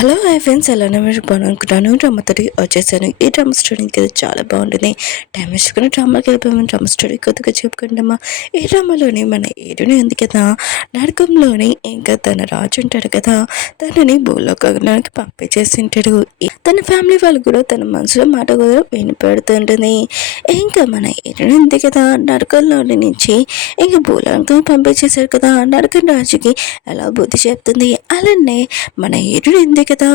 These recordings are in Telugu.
హలో హాయ్ ఫ్రెండ్స్, ఎలానే మీరు బాగునుకుంటాను. డ్రామా తోటి వచ్చేసాను. ఈ డ్రామా స్టోరీకి అయితే చాలా బాగుంటుంది. టైం వేసుకుని డ్రామాకి వెళ్ళిపోయాము. డ్రామా స్టోరీ కొద్దిగా చెప్పుకుంటామా. ఈ డ్రామాలోని మన ఏడుని ఉంది కదా, నరకంలోని ఇంకా తన రాజు ఉంటాడు కదా, తనని భూలోకానికి పంపించేసి ఉంటాడు. తన ఫ్యామిలీ వాళ్ళు కూడా తన మనసులో మాట కూడా వినిపెడుతుంటుంది. ఇంకా మన ఏడుని ఉంది కదా, నరకంలోని నుంచి ఇంకా భూలోకానికి పంపించేశారు కదా. నరకం రాజుకి ఎలా బుద్ధి చెప్తుంది. అలానే మన ఏడుని ఉంది కదా,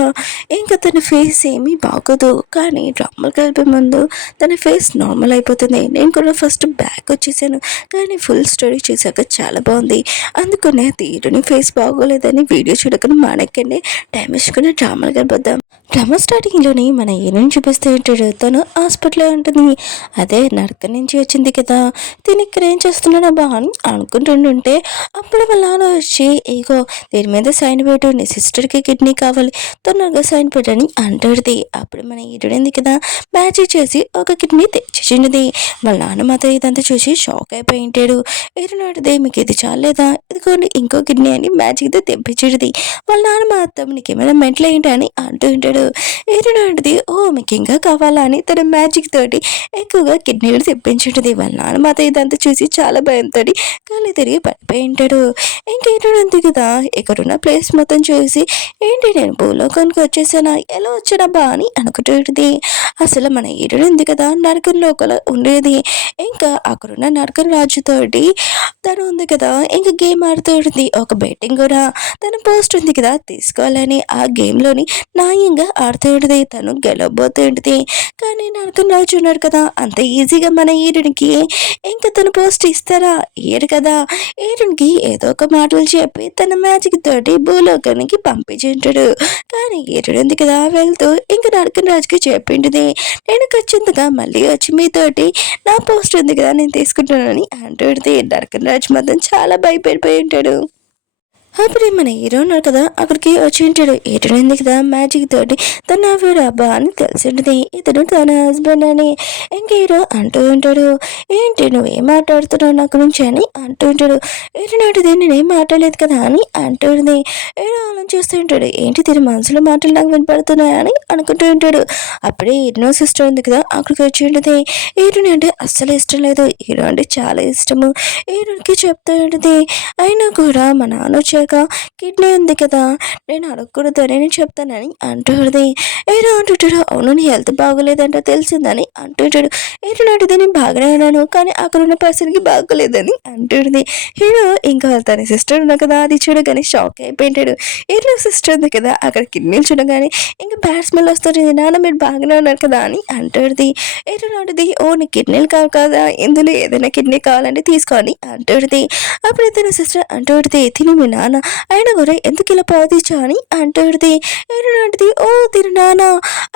ఇంకా తన ఫేస్ ఏమీ బాగోదు. కానీ డ్రామాలు కలిపే ముందు తన ఫేస్ నార్మల్ అయిపోతుంది. నేను కూడా ఫస్ట్ బ్యాక్ వచ్చేసాను, కానీ ఫుల్ స్టోరీ చూసాక చాలా బాగుంది. అందుకనే తీరుని ఫేస్ బాగోలేదని వీడియో చూడకుండా మానెక్కండి. టైం వేసుకుని డ్రామాలు కలిపొద్దాం. డ్రామా స్టార్టింగ్లోని మన ఏనుని చూపిస్తూ ఉంటాడు. తను హాస్పిటల్లో ఉంటుంది. అదే నరకం నుంచి వచ్చింది కదా, తిని ఇక్కడ ఏం చేస్తున్నాడు బా అని అనుకుంటుంటే అప్పుడు వాళ్ళ నాన్న వచ్చి, ఇగో దీని మీద సైన్ పెట్టు, నీ సిస్టర్కి కిడ్నీ కావాలి, తొందరగా సైన్ పెట్టని అంటాడుది. అప్పుడు మన ఈడునింది కదా, మ్యాజిక్ చేసి ఒక కిడ్నీ తెచ్చిచ్చినది. వాళ్ళ నాన్న మాత్రం ఇదంతా చూసి షాక్ అయిపోయి ఉంటాడు. ఏడునాటిది, మీకు ఇది చాలేదా, ఇదిగోండి ఇంకో కిడ్నీ అని మ్యాజిక్తో తెప్పించేది. వాళ్ళ నాన్న మాత్రం నీకేమైనా మెంటల్ ఏంటి అని అంటూ ఉంటాడు. ఏడునాటిది, ఓ మీకు ఇంకా కావాలా అని తన మ్యాజిక్ తోటి ఎక్కువగా కిడ్నీలు తెప్పించుంటుంది. వాళ్ళ నాన్న మాత్రం ఇదంతా చూసి చాలా భయంతో కళ్ళు తిరిగి పడిపోయి ఉంటాడు. ఇంకేంటి కదా, ఇక్కడున్న ప్లేస్ మొత్తం చూసి, ఏంటి నేను భూలోకానికి వచ్చేసానా, ఎలా వచ్చానబ్బా అని అనుకుంటుంది. అసలు మన ఏడు ఉంది కదా, నరకం లోకల ఉండేది. ఇంకా అక్కడున్న నరకం రాజుతోటి తను ఉంది కదా, ఇంకా గేమ్ ఆడుతూ ఉంటుంది. ఒక బెట్టింగ్ కూడా తన పోస్ట్ ఉంది కదా తీసుకోవాలని ఆ గేమ్లోని న్యాయంగా ఆడుతూ ఉంటుంది. తను గెలవబోతూ ఉంటుంది. కానీ నరకం రాజు ఉన్నాడు కదా, అంత ఈజీగా మన ఈరునికి ఇంకా తన పోస్ట్ ఇస్తారా, ఏడు కదా. ఏడునికి ఏదో ఒక మాటలు చెప్పి తన మ్యాజిక్ తోటి భూలోకానికి పంపించుంటాడు. కానీ ఏడు ఉంది కదా, వెళ్తూ ఇంకా నరకం రాజుకి చెప్పింటుంది, నేను ఖచ్చితంగా మళ్ళీ వచ్చి మీతోటి నా పోస్ట్ ఉంది కదా నేను తీసుకుంటానని అంటుంది. నరకం రాజు మాత్రం చాలా భయపడిపోయి ఉంటాడు. అప్పుడు మన హీరో ఉన్నారు కదా, అక్కడికి వచ్చి ఉంటాడు. ఏటైంది కదా, మ్యాజిక్ తోటి తన వీడు అబ్బా అని తెలిసి ఉంటుంది. ఇతను తన హస్బెండ్ అని. ఇంక హీరో అంటూ ఉంటాడు, ఏంటి నువ్వేం మాట్లాడుతున్నావు నా గురించి అని అంటూ ఉంటాడు. ఏటనాటిది నేనేం మాట్లాడలేదు కదా అని అంటుంది. ఏదో ఆలోచిస్తూ ఉంటాడు, ఏంటి తిని మనసులో మాటలు నాకు వినపడుతున్నాయా అని అనుకుంటూ ఉంటాడు. అప్పుడే హీరో సిస్టర్ ఉంది కదా, అక్కడికి వచ్చి ఉంటుంది. హీరోని అంటే అస్సలు ఇష్టం లేదు, హీరో అంటే చాలా ఇష్టము. హీరోకి చెప్తూ ఉంటుంది. అయినా కూడా మా నాన్న వచ్చాక కిడ్నీ ఉంది కదా, నేను అడగకూడదని నేను చెప్తానని అంటుంది. ఏదో అంటుంటాడు, అవును నీ హెల్త్ బాగోలేదంట తెలిసిందని అంటుంటాడు. ఏదో నాటిది నేను బాగానే ఉన్నాను, కానీ అక్కడ ఉన్న పర్సన్కి బాగోలేదని అంటుంది. హీరో ఇంకా తన సిస్టర్ ఉంది కదా, అది చూడగానే షాక్ అయిపోయింటాడు. ఏదో సిస్టర్ ఉంది కదా, అక్కడ కిడ్నీలు చూడగానే ఇంకా బ్యాడ్ స్మెల్ వస్తుంది. నాన్న మీరు బాగానే ఉన్నారు కదా అని అంటుంది. ఏదో నాటిది, ఓ నీ కిడ్నీలు కావు కదా, ఇందులో ఏదైనా కిడ్నీ కావాలంటే తీసుకొని అంటుంది. అప్పుడు తన సిస్టర్ అంటుంది, తిని మీ నాన్న అయినా కూడా ఎందుకు ఇలా ప్రవర్తించా అని అంటుంది. ఏంటంటే, ఓ తిరు నాన్న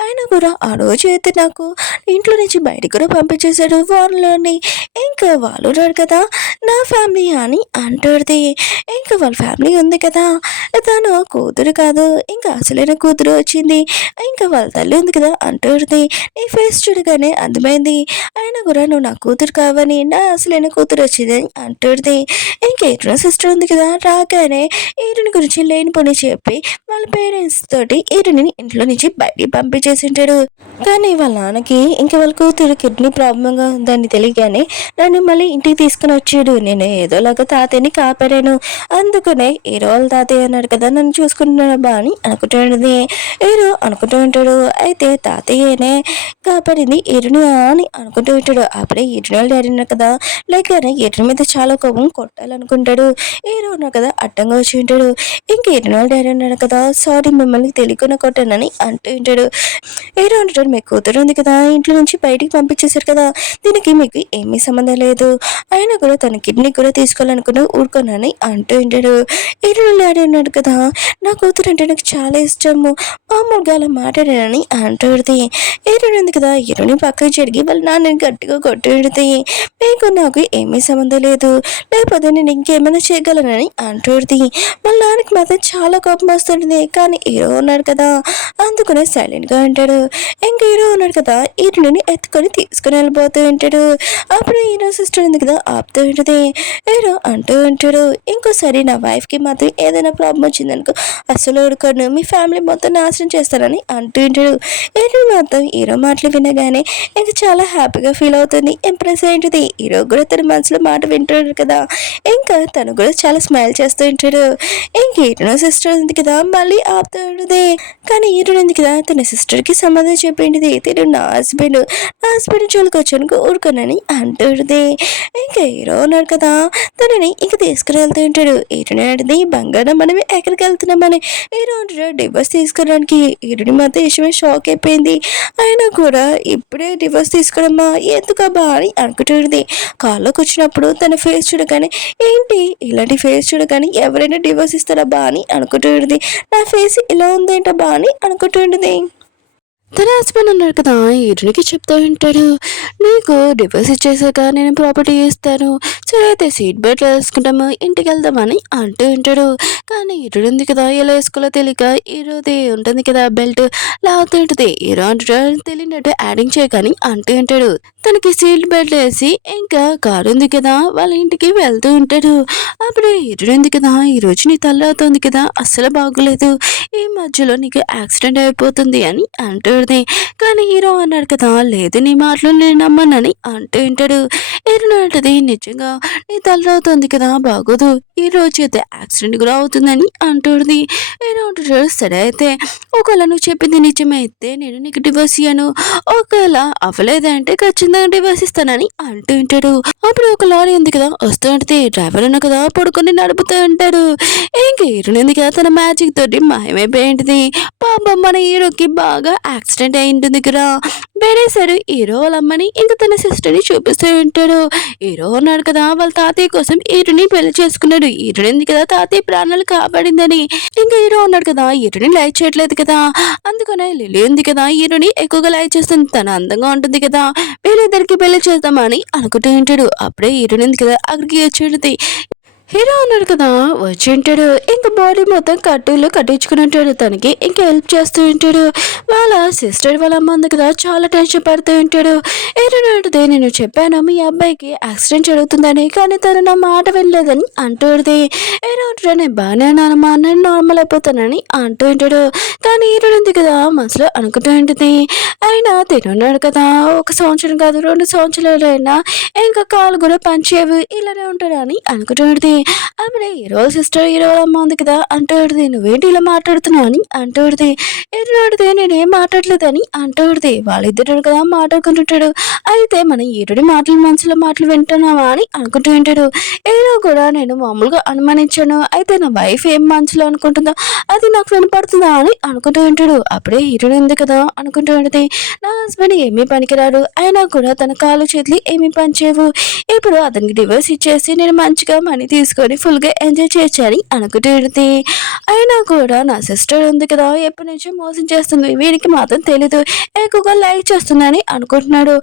అయినా కూడా ఆ రోజు అయితే నాకు ఇంట్లో నుంచి బయటికి కూడా పంపించేశాడు వారంలోని. ఇంకా వాళ్ళు ఉన్నారు కదా నా ఫ్యామిలీ అని అంటుంది. ఇంకా వాళ్ళ ఫ్యామిలీ ఉంది కదా, తను కూతురు కాదు ఇంకా అసలైన కూతురు వచ్చింది. ఇంకా వాళ్ళ తల్లి ఉంది కదా అంటుంది. నీ ఫేస్ చూడగానే అర్థమైంది, అయినా కూడా నువ్వు నా కూతురు కావని, నా అసలైన కూతురు వచ్చింది అని అంటుంది. ఇంకేట్లా సిస్టర్ ఉంది కదా, రాగానే ఈరుని గురించి లేనిపోని చెప్పి వాళ్ళ పేరెంట్స్ తోటి ఈరుని ఇంట్లో నుంచి బయటికి పంపించేసి ఉంటాడు. కానీ వాళ్ళ నాన్నకి ఇంకా వాళ్ళ కూతురు కిడ్నీ ప్రాబ్లంగా ఉందని తెలియగానే నన్ను మళ్ళీ ఇంటికి తీసుకుని వచ్చాడు. నేను ఏదోలాగా తాతయ్యని కాపాడాను, అందుకనే హీరో వాళ్ళ తాతయ్య అన్నాడు కదా నన్ను చూసుకుంటున్నాడు బా అని అనుకుంటున్నది. హీరో అనుకుంటూ ఉంటాడు, అయితే తాతయ్యనే కాపాడింది హీరోని అని అనుకుంటూ ఉంటాడు. అప్పుడే హీరోని వాళ్ళ డాడీ ఉన్నారు కదా, లైక్ హీరోని మీద చాలా కోపం కొట్టాలనుకుంటాడు. హీరో ఉన్నారు కదా అడ్డంగా వచ్చి ఉంటాడు. ఇంకా హీరోని డాడీ ఉన్నాడు కదా, సారీ మిమ్మల్ని తెలియకుండా కొట్టానని అంటూ ఉంటాడు. హీరో అంటాడు, మీ కూతురు ఉంది కదా ఇంట్లో నుంచి బయటికి పంపించేశారు కదా, దీనికి మీకు ఏమీ సంబంధం లేదు, అయినా కూడా తన కిడ్నీ కూడా తీసుకోవాలనుకుని ఊరుకోనని అంటూ ఉంటాడు. హీరోని డాడీ ఉన్నాడు కదా, నా కూతురు అంటే నాకు చాలా ఇష్టము, మామూలుగా అలా మాట్లాడానని అంటుంది. హీరోని ఉంది కదా, హీరోని పక్కకి జరిగి వాళ్ళ నాన్నని గట్టిగా కొట్టి, మీకు నాకు ఏమీ సంబంధం లేదు, లేకపోతే నేను ఇంకేమైనా చేయగలనని అంటుంది. వాళ్ళ నాన్నకి మాత్రం చాలా కోపం వస్తుంటుంది. కానీ హీరో ఉన్నాడు కదా, అందుకనే సైలెంట్గా ఉంటాడు. ఇంకా హీరో ఉన్నాడు కదా, హీరోని ఎత్తుకొని తీసుకుని వెళ్ళిపోతూ ఉంటాడు. అప్పుడు హీరో సిస్టర్ ఉంది కదా ఆపుతూ ఉంటుంది. హీరో అంటూ ఉంటాడు, ఇంకోసారి నా వైఫ్కి మాత్రం ఏదైనా ప్రాబ్లం వచ్చిందనుకో అసలు ఊరుకోను, మీ ఫ్యామిలీ మొత్తం నాశనం చేస్తానని అంటూ ఉంటాడు. ఏడు మొత్తం హీరో మాటలు వినగానే ఇంకా చాలా హ్యాపీగా ఫీల్ అవుతుంది. ఇంప్రెస్ ఏంటిది హీరో కూడా తన మనసులో మాట వింటాడు కదా, ఇంకా తను కూడా చాలా స్మైల్ చేస్తూ ఉంటాడు. ఇంక హీరో సిస్టర్ ఉంది కదా మళ్ళీ ఆపుతూ ఉంటుంది. కానీ హీరో ఉంది కదా తన సిస్టర్కి సమాధానం చెప్పింది, తిను నా హస్బెండ్ జోలికి వచ్చాను ఊరుకోనని అంటుంది. ఇంకా హీరో ఉన్నాడు కదా తనని ఇంక తీసుకుని వెళ్తూ ఉంటాడు. హీరోని అడిగి బంగారం మనమే ఎక్కడికి వెళ్తున్నామని హీరో అంటాడు డివోర్స్ తీసుకోవడానికి. హీరోని మాత్రం విషయమే షాక్ అయిపోయింది. అయినా కూడా ఇప్పుడే డివోర్స్ తీసుకోవడమ్మా ఎందుకబ్బా అని అనుకుంటుంది. కాళ్ళకి వచ్చినప్పుడు తన ఫేస్ చూడగానే ఏంటి ఇలాంటి ఫేస్ చూడగానే ఎవరైనా డివోర్స్ ఇస్తారబ్బా అని అనుకుంటుంది. నా ఫేస్ ఇలా ఉందేంటబ్బా అని అనుకుంటుంది. తన హస్బెండ్ అన్నాడు కదా హీరోనికి చెప్తూ ఉంటాడు, నీకు డివోర్స్ ఇచ్చేసాక నేను ప్రాపర్టీ ఇస్తాను, సరే అయితే సీట్ బెల్ట్ వేసుకుంటాము ఇంటికి వెళ్దామని అంటూ ఉంటాడు. కానీ హీరో ఉంది కదా ఎలా వేసుకోవాలో తెలియక హీరోది ఉంటుంది కదా బెల్ట్ లాగుతూ ఉంటుంది. హీరో అంటాడు తెలియనట్టు యాడింగ్ చేయకని అంటూ ఉంటాడు. తనకి సీట్ బెల్ట్ వేసి ఇంకా కారు ఉంది కదా వాళ్ళ ఇంటికి వెళ్తూ ఉంటాడు. అప్పుడు హీరో ఉంది కదా ఈ రోజు నీ తల్లి అవుతుంది కదా అస్సలు బాగోలేదు, ఈ మధ్యలో నీకు యాక్సిడెంట్ అయిపోతుంది అని అంటూ. కానీ హీరో అన్నాడు కదా లేదు నీ మాటలు నేను నమ్మనని అంటూ ఉంటాడు. హీరో అంటది నిజంగా నీ తల్లి అవుతుంది కదా బాగోదు, ఈ రోజు అయితే యాక్సిడెంట్ కూడా అవుతుందని అంటుంది. హీరో అంటాడు సరే అయితే ఒకవేళ నువ్వు చెప్పింది నిజమైతే నేను నీకు డివోర్స్ ఇయ్యను, ఒకవేళ అవ్వలేదంటే ఖచ్చితంగా డివోర్స్ ఇస్తానని అంటూ ఉంటాడు. అప్పుడు ఒక లారీ ఉంది కదా వస్తూ ఉంటుంది. డ్రైవర్ ఉన్న కదా పడుకొని నడుపుతూ ఉంటాడు. ఇంకా హీరో ఉంది కదా తన మ్యాజిక్ తోటి మాయమైపోయింది. పాపం మన హీరోకి బాగా యాక్సిడెంట్ అయి ఉంటుంది కదా. వేరేసారు హీరో వాళ్ళ అమ్మని ఇంకా తన సిస్టర్ని చూపిస్తూ ఉంటాడు. హీరో ఉన్నాడు కదా వాళ్ళ తాతయ్య కోసం హీరోని పెళ్లి చేసుకున్నాడు. హీరో ఉంది కదా తాతయ్య ప్రాణాలు కాపాడిందని. ఇంకా హీరో ఉన్నాడు కదా హీరోని లైక్ చేయట్లేదు కదా, అందుకనే లిల్లీ ఉంది కదా హీరోని ఎక్కువగా లైక్ చేస్తుంది, తన అందంగా ఉంటుంది కదా వీళ్ళిద్దరికి పెళ్లి చేద్దామని అనుకుంటూ ఉంటాడు. అప్పుడే హీరోని ఉంది కదా అక్కడికి వచ్చేది. హీరో ఉన్నాడు కదా వచ్చి ఉంటాడు. ఇంకా బాడీ మొత్తం కట్టులు కట్టించుకుని ఉంటాడు. తనకి ఇంకా హెల్ప్ చేస్తూ ఉంటాడు. వాళ్ళ సిస్టర్ వాళ్ళ అమ్మ ఉంది కదా చాలా టెన్షన్ పడుతూ ఉంటాడు. హీరో అంటుంది నేను చెప్పాను మీ అబ్బాయికి యాక్సిడెంట్ జరుగుతుందని, కానీ తను నా మాట వినలేదని అంటుంది. హీరో అంటాడు నేను బాగానే ఉన్నానమ్మా నేను నార్మల్ అయిపోతానని అంటూ ఉంటాడు. కానీ హీరో ఉంది కదా మనసులో అనుకుంటూ ఉంటుంది అయినా తినున్నాడు కదా 1 సంవత్సరం కాదు 2 సంవత్సరాలైనా ఇంకా కాలు కూడా పనిచేయవు ఇలానే ఉంటాడు అని అనుకుంటూ ఉంటుంది. అప్పుడే హీరో సిస్టర్ హీరో అమ్మ ఉంది కదా అంటాడుది నువ్వేంటి ఇలా మాట్లాడుతున్నావు అని అంటాడుది. హీరోడితే నేనేం మాట్లాడలేదని అంటాడుది. వాళ్ళిద్దరు కదా మాట్లాడుకుంటుంటాడు. అయితే మన హీరోడి మనసులో మాటలు వింటున్నావా అని అనుకుంటూ ఉంటాడు. హీరో కూడా నేను మామూలుగా అనుమానించాను, అయితే నా వైఫ్ ఏం మనసులో అనుకుంటుందో అది నాకు వినపడుతుందా అని అనుకుంటూ ఉంటాడు. అప్పుడే హీరోడి ఉంది కదా అనుకుంటూ ఉంటుంది నా హస్బెండ్ ఏమీ పనికిరాడు, అయినా కూడా తన కాలు చేతులు ఏమీ పనిచేయవు, ఇప్పుడు అతనికి డివోర్స్ ఇచ్చేసి నేను మంచిగా మనీ తీసుకొని ఫుల్గా ఎంజాయ్ చేయొచ్చని అనుకుంటుంది. అయినా కూడా నా సిస్టర్ ఉంది కదా ఎప్పటి నుంచో మోసం చేస్తుంది, వీడికి మాత్రం తెలీదు ఎక్కువగా లైక్ చేస్తుందని అనుకుంటున్నాడు.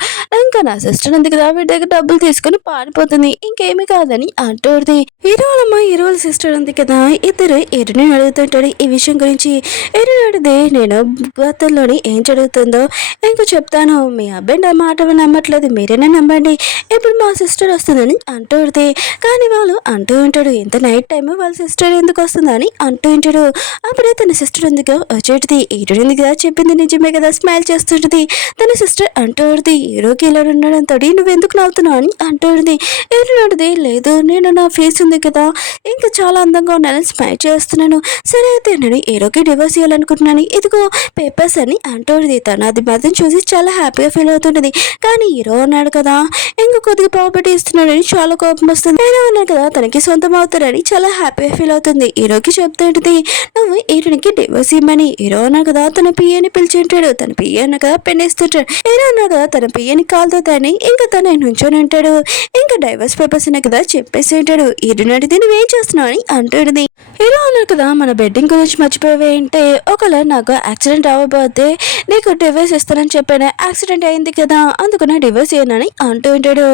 ఇంకా నా సిస్టర్ ఉంది కదా వీడి దగ్గర డబ్బులు తీసుకుని పారిపోతుంది, ఇంకేమీ కాదని అంటుంది. హీరో సిస్టర్ ఉంది కదా ఇద్దరు ఎరుని అడుగుతుంటాడు ఈ విషయం గురించి. ఎరుని అడిగితే నేను గతంలోని ఏం జరుగుతుందో ఇంకా చెప్తాను, మీ అబ్బాయి నా మాట నమ్మట్లేదు మీరేనా నమ్మండి, ఇప్పుడు మా సిస్టర్ వస్తుందని అంటుంది. కానీ వాళ్ళు అంటూ ఉంటాడు ఇంత నైట్ టైం వాళ్ళ సిస్టర్ ఎందుకు వస్తుందని అంటూ ఉంటాడు. అప్పుడే తన సిస్టర్ ఎందుకు వచ్చేటిది హీరో ఎందుకు చెప్పింది నిజమే కదా స్మైల్ చేస్తుంటది. తన సిస్టర్ అంటూ ఉంటుంది హీరోకి ఇలా ఉండడంతో నువ్వెందుకు నవ్వుతున్నావు అని అంటుంది. హీరో అడిది లేదు నేను నా ఫేస్ ఉంది కదా ఇంకా చాలా అందంగా ఉన్నానని స్మైల్ చేస్తున్నాను, సరే అయితే నేను హీరోకి డివోర్స్ ఇవ్వాలనుకుంటున్నాను ఇదిగో పేపర్స్ అని అంటుంది. తను అది మాత్రం చూసి చాలా హ్యాపీగా ఫీల్ అవుతుంటది. కానీ హీరో ఉన్నాడు కదా ఇంకా కొద్దిగా ప్రాపర్టీ ఇస్తున్నాడని చాలా కోపం వస్తుంది. హీరో ఉన్నాడు కదా తనకి సొంతం అవుతాడని చాలా హ్యాపీగా ఫీల్ అవుతుంది. హీరోకి చెప్తుంటది నువ్వు హీరోనికి డివోర్స్ ఇవ్వమని. హీరో ఉన్నాడు కదా తన పియ్యని పిలిచి ఉంటాడు. తన పియ్య అన్న కదా పెన్ ఇస్తుంటాడు. హీరో ఉన్నాడు కదా తన పియ్యని కాలుతో తాని ఇంకా తను నుంచొని ఉంటాడు. ఇంకా డైవర్స్ పేపర్స్ అన్న కదా చెప్పేసి ఉంటాడు. హీరోని అడిగితే నువ్వేం చేస్తున్నావు అని అంటుంది. హీరో అన్నాడు కదా మన బెడ్డింగ్ గురించి మర్చిపోవే అంటే ఒకవేళ నాకు యాక్సిడెంట్ అవ్వబోతే నీకు డివోర్స్ ఇస్తానని చెప్పాను, యాక్సిడెంట్ అయింది కదా అందుకని డివోర్స్ ఇయ్యనని అంటూ ఉంటాడు.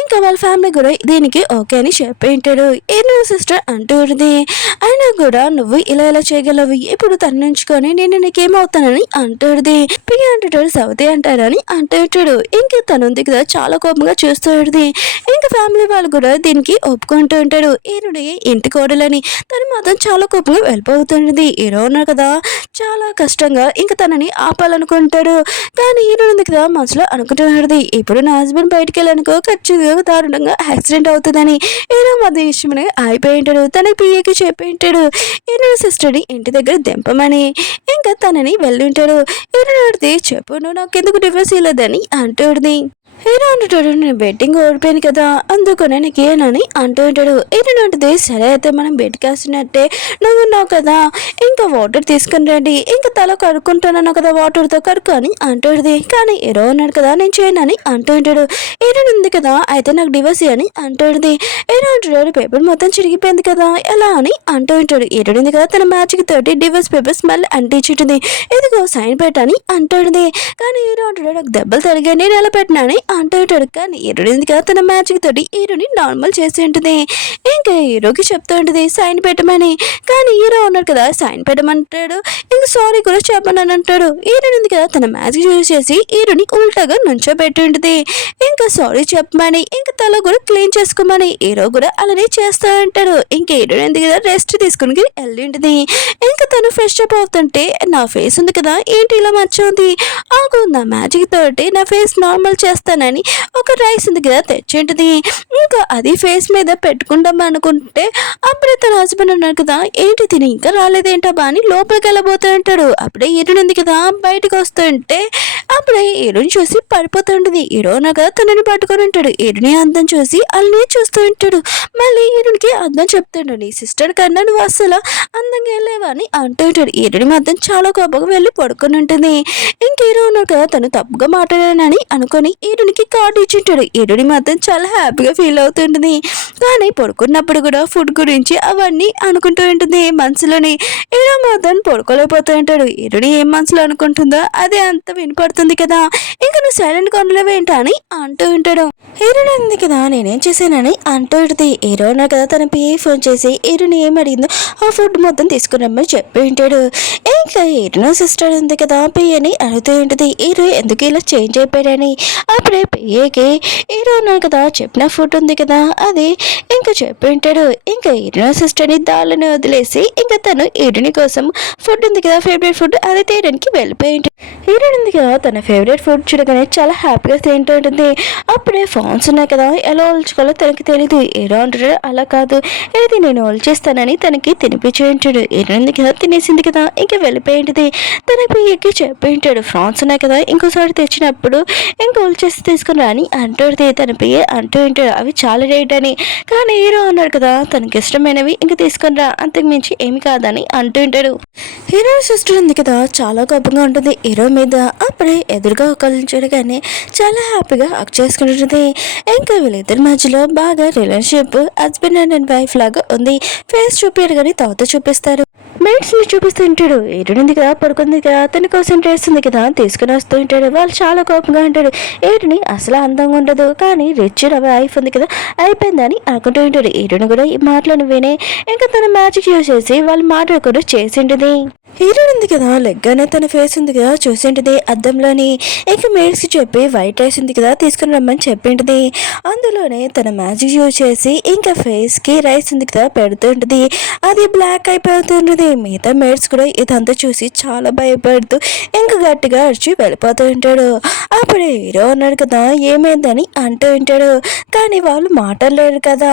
ఇంకా వాళ్ళ ఫ్యామిలీ కూడా దీనికి ఓకే అని చెప్పి ఉంటాడు. హీరో సిస్టర్ అంటూ ఉంటుంది అయినా కూడా నువ్వు ఇలా చేయగలవు లవ్ ఇప్పుడు తను నుంచుకొని నేను నీకేమవుతానని అంటాడుది. పియ్య అంటాడు సవతి అంటారని అంటాడు. ఇంక తను ఉంది కదా చాలా కోపంగా చూస్తాడుది. ఇంకా ఫ్యామిలీ వాళ్ళు కూడా దీనికి ఒప్పుకుంటూ ఉంటాడు. ఈరుడి ఇంటి కోడలని తను మాత్రం చాలా కోపంగా వెళ్ళిపోతుంటుంది. హీరో ఉన్నారు కదా చాలా కష్టంగా ఇంకా తనని ఆపాలనుకుంటాడు. కానీ హీరో ఉంది కదా మనసులో అనుకుంటున్నది ఇప్పుడు నా హస్బెండ్ బయటికి వెళ్ళనుకో ఖచ్చితంగా దారుణంగా యాక్సిడెంట్ అవుతుందని. హీరో మధ్య ఇష్టమని అయిపోయి ఉంటాడు. తన పిఏకి చెప్పి ఉంటాడు హీరో సిస్టర్ని ఇంటి దగ్గర దింపమని. ఇంకా తనని వెళ్ళి ఉంటాడు. హీరో అడితే చెప్పు నువ్వు నాకు ఎందుకు డివోర్స్ ఇవ్వలేదని అంటుంది. హీరో అంటాడు నేను బెట్టింగ్ ఓడిపోయాను కదా అందుకనే నీకు ఏనని అంటూ ఉంటాడు. హీరో అంటుంది సరే అయితే మనం బెట్ కాసినట్టే నువ్వు ఉన్నావు కదా ఇంకా వాటర్ తీసుకుని రండి ఇంకా తల కడుక్కుంటానన్నా కదా వాటర్తో కడుక్కు అని అంటుంది. కానీ హీరో ఉన్నాడు కదా నేను చేయనని అంటూ ఉంటాడు. హీరో ఉంది కదా అయితే నాకు డివోర్స్ అని అంటుంది. హీరో అంటాడు పేపర్ మొత్తం చిరిగిపోయింది కదా ఎలా అని అంటూ ఉంటాడు. హీరో ఉంది కదా తన మ్యాచ్కి తోటి డివోర్స్ పేపర్ స్మెల్ అంటించుంటుంది. ఇదిగో సైన్ పెట్టని అంటుంది. కానీ హీరో అంటాడు నాకు దెబ్బలు తరిగా నేను ఎలా పెట్టినాని అంటాడు. కానీ హీరోయిన్ కదా తన మ్యాజిక్ తోటి హీరోని నార్మల్ చేసి ఉంటుంది. ఇంకా హీరోకి చెప్తూ ఉంటుంది సైన్ పెట్టమని. కానీ హీరో ఉన్నాడు కదా సైన్ పెట్టమంటాడు. ఇంకా సారీ కూడా చెప్పమని అంటాడు. హీరోయిన్ కదా తన మ్యాజిక్ యూజ్ చేసి హీరోని ఉల్టాగా నుంచోబెట్టి ఉంటుంది. ఇంకా సారీ చెప్పమని ఇంకా తల కూడా క్లీన్ చేసుకోమని హీరో కూడా అలానే చేస్తూ ఉంటాడు. ఇంకా హీరోయిన్ కదా రెస్ట్ తీసుకుని వెళ్ళి ఉంటుంది. ఇంకా తను ఫ్రెష్ అప్ అవుతుంటే నా ఫేస్ ఉంది కదా ఏంటి ఇలా మచ్చ ఉంది ఆగు నా మ్యాజిక్ తోటి నా ఫేస్ నార్మల్ చేస్తానని ఒక రైస్ ఉంది కదా తెచ్చింటుంది. ఇంకా అది ఫేస్ మీద పెట్టుకుందాం అనుకుంటే అప్పుడే తన హస్బెండ్ ఉన్నాడు కదా ఏంటి తిని ఇంకా రాలేదేంటబ్బా అని లోపలికి వెళ్ళబోతూ ఉంటాడు. అప్పుడే హీరోయిన్ ఉంది కదా బయటకు వస్తుంటే అప్పుడే హీరోని చూసి పడిపోతుంటుంది. హీరో ఉన్నాడు కదా తనని పట్టుకొని ఉంటాడు. హీరోని అందం చూసి అల్లని చూస్తూ ఉంటాడు. మళ్ళీ హీరోనికి అందం చెప్తాడు నీ సిస్టర్ కన్నా నువ్వు అసలు అందంగా వెళ్ళేవా అని అంటూ ఉంటాడు. హీరోని మాత్రం చాలా కోపంగా వెళ్ళి పడుకొని ఉంటుంది. ఇంక హీరో ఉన్నాడు కదా తను తప్పుగా మాట్లాడానని అనుకొని హీరోనికి కార్డు ఇచ్చింటాడు. హీరోని మాత్రం చాలా హ్యాపీగా ఫీల్ అవుతుంటుంది. కానీ పడుకున్నప్పుడు కూడా ఫుడ్ గురించి అవన్నీ అనుకుంటూ ఉంటుంది మనసులోని. హీరో మాత్రం పడుకోలేకపోతూ ఉంటాడు. హీరోని ఏం మనసులో అనుకుంటుందో అదే అంత వినపడుతుంది కదా. ఇంకా నువ్వు సైలెంట్గా ఉండలేవేంటా అని అంటూ ఉంటాడు. హీరోని ఉంది కదా నేనేం చేశానని అంటూ ఉంటుంది. హీరో ఉన్నా కదా తన పిఏ ఫోన్ చేసి హీరోని ఏం అడిగిందో ఆ ఫుడ్ మొత్తం తీసుకురమ్మని చెప్పి ఉంటాడు. ఇంకా హీరో సిస్టర్ ఉంది కదా పిఏని అడుగుతూ ఉంటుంది హీరో ఎందుకు ఇలా చేంజ్ అయిపోయాడని. అప్పుడే పిఏకి హీరో ఉన్నాడు కదా చెప్పిన ఫుడ్ ఉంది కదా అది ఇంకా చెప్పి ఉంటాడు. ఇంకా హీరో సిస్టర్ని దాళ్ళని వదిలేసి ఇంకా తను హీరోని కోసం ఫుడ్ ఉంది కదా ఫేవరెట్ ఫుడ్ అది తీయడానికి వెళ్ళిపోయి ఉంటుంది. హీరో ఉంది కదా తన ఫేవరెట్ ఫుడ్ చూడగానే చాలా హ్యాపీగా తింటూ ఉంటుంది. అప్పుడే ఫోన్స్ ఉన్నాయి కదా ఎలా ఒలుచుకోవాలో తనకి తెలియదు. హీరో అంటాడు అలా కాదు ఇది నేను ఒలిచేస్తానని తనకి తినిపించి ఉంటాడు. హీరో ఉంది కదా తినేసింది కదా ఇంకా వెళ్ళిపోయి ఉంటుంది. తన పియ్యకి చెప్పి ఉంటాడు ఫ్రాన్స్ ఉన్నాయి కదా ఇంకోసారి తెచ్చినప్పుడు ఇంకా ఒలిచేసి తీసుకుని రాని అంటుంది. తన పియ్య అంటూ ఉంటాడు అవి చాలా రేట్ అని. కానీ హీరో అన్నాడు కదా తనకి ఇష్టమైనవి ఇంకా తీసుకుని రా అంతకు మించి ఏమి కాదని అంటూ ఉంటాడు. హీరో సిస్టర్ ఉంది కదా చాలా కోపంగా ఉంటుంది హీరో మీద. అప్పుడే ఎదురుగా ఒకళ్ళని చూడగానే చాలా హ్యాపీగా హక్ చేసుకుంటుంది. ఇంకా వీళ్ళిద్దరి మధ్యలో బాగా రిలేషన్షిప్ హస్బెండ్ అండ్ వైఫ్ లాగా ఉంది. ఫేస్ చూపించారు కానీ తర్వాత చూపిస్తారు. మేట్స్ ని చూపిస్తూ ఉంటాడు. ఏడునింది కదా పడుకుంది కదా తన కోసం డ్రెస్ ఉంది కదా తీసుకుని వస్తూ ఉంటాడు. వాళ్ళు చాలా కోపంగా ఉంటాడు. ఏడుని అసలు అందంగా ఉండదు కానీ రిచ్ వైఫ్ ఉంది కదా అయిపోయిందని అనుకుంటూ ఉంటాడు. ఏడుని కూడా ఈ మాటలను విని ఇంకా తన మ్యాజిక్ యూజ్ చేసి వాళ్ళు మాట్లాడుకుంటూ చేసి ఉంటుంది. హీరో ఉంది కదా లెగ్గానే తన ఫేస్ ఉంది కదా చూసింటిది అద్దంలోని. ఇంకా మేడ్స్కి చెప్పి వైట్ రైస్ ఉంది కదా తీసుకుని రమ్మని చెప్పింటిది. అందులోనే తన మ్యాజిక్ యూజ్ చేసి ఇంకా ఫేస్కి రైస్ ఉంది కదా పెడుతుంటుంది. అది బ్లాక్ అయిపోతుంటుంది. మిగతా మేడ్స్ కూడా ఇదంతా చూసి చాలా భయపడుతూ ఇంకా గట్టిగా అరిచి వెళ్ళిపోతూ ఉంటాడు. అప్పుడే హీరో ఉన్నాడు కదా ఏమైందని అంటూ ఉంటాడు. కానీ వాళ్ళు మాట్లాడలేరు కదా.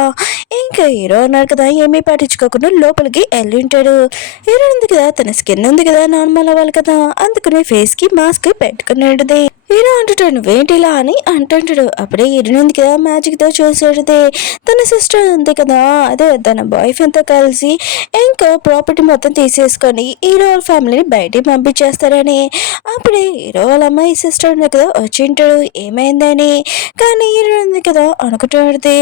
ఇంకా హీరో ఉన్నాడు కదా ఏమీ పట్టించుకోకుండా లోపలికి వెళ్ళి ఉంటాడు. హీరో ఉంది కదా తన స్కిన్ ఉంది కదా నార్మల్ అవ్వాలి కదా అందుకని ఫేస్కి మాస్క్ పెట్టుకునేది. హీరో అంటాడు నువ్వేంటి ఇలా అని అంటుంటాడు. అప్పుడే హీరోయిన్ ఉంది కదా మ్యాజిక్తో చూసేది తన సిస్టర్ ఉంది కదా అదే తన బాయ్ ఫ్రెండ్తో కలిసి ఇంకా ప్రాపర్టీ మొత్తం తీసేసుకొని హీరో వాళ్ళ ఫ్యామిలీని బయటికి పంపించేస్తారని. అప్పుడే హీరో వాళ్ళ అమ్మాయి సిస్టర్ ఉంది కదా వచ్చింటాడు ఏమైందని. కానీ హీరో ఉంది కదా అనుకుంటుంది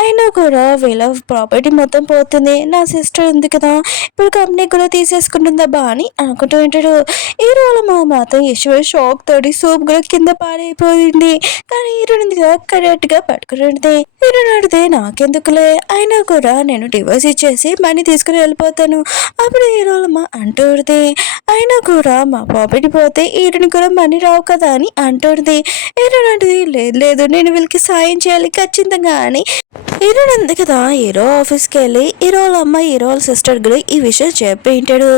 అయినా కూడా వీళ్ళ ప్రాపర్టీ మొత్తం పోతుంది నా సిస్టర్ ఉంది కదా ఇప్పుడు కంపెనీ కూడా తీసేసుకుంటుందా బా అని అనుకుంటూ ఉంటాడు. హీరో వాళ్ళ మా మాత్రం ఈశ్వర్ షాక్ తోటి సూప్ కూడా కింద పాడైపోయింది. కానీ హీరోయిన్ ఉంది కదా కరెక్ట్గా పట్టుకుని ఉంటుంది. హీరోయిన్ అడిగితే నాకెందుకులే, అయినా కూడా నేను డివోర్స్ ఇచ్చేసి మనీ తీసుకుని వెళ్ళిపోతాను. అప్పుడు హీరోలమ్మ అంటుంది, అయినా కూడా మా ప్రాపర్టీ పోతే హీరోని కూడా మనీ రావు కదా అని అంటుంది. హీరోయిన్ అంటుంది, లేదు లేదు నేను వీళ్ళకి సాయం చేయాలి ఖచ్చితంగా అని. హీరోయిన్ ఉంది కదా హీరో ఆఫీస్కి వెళ్ళి హీరోల అమ్మ హీరోల సిస్టర్ కూడా ఈ విషయం చెప్పి ఉంటాడు.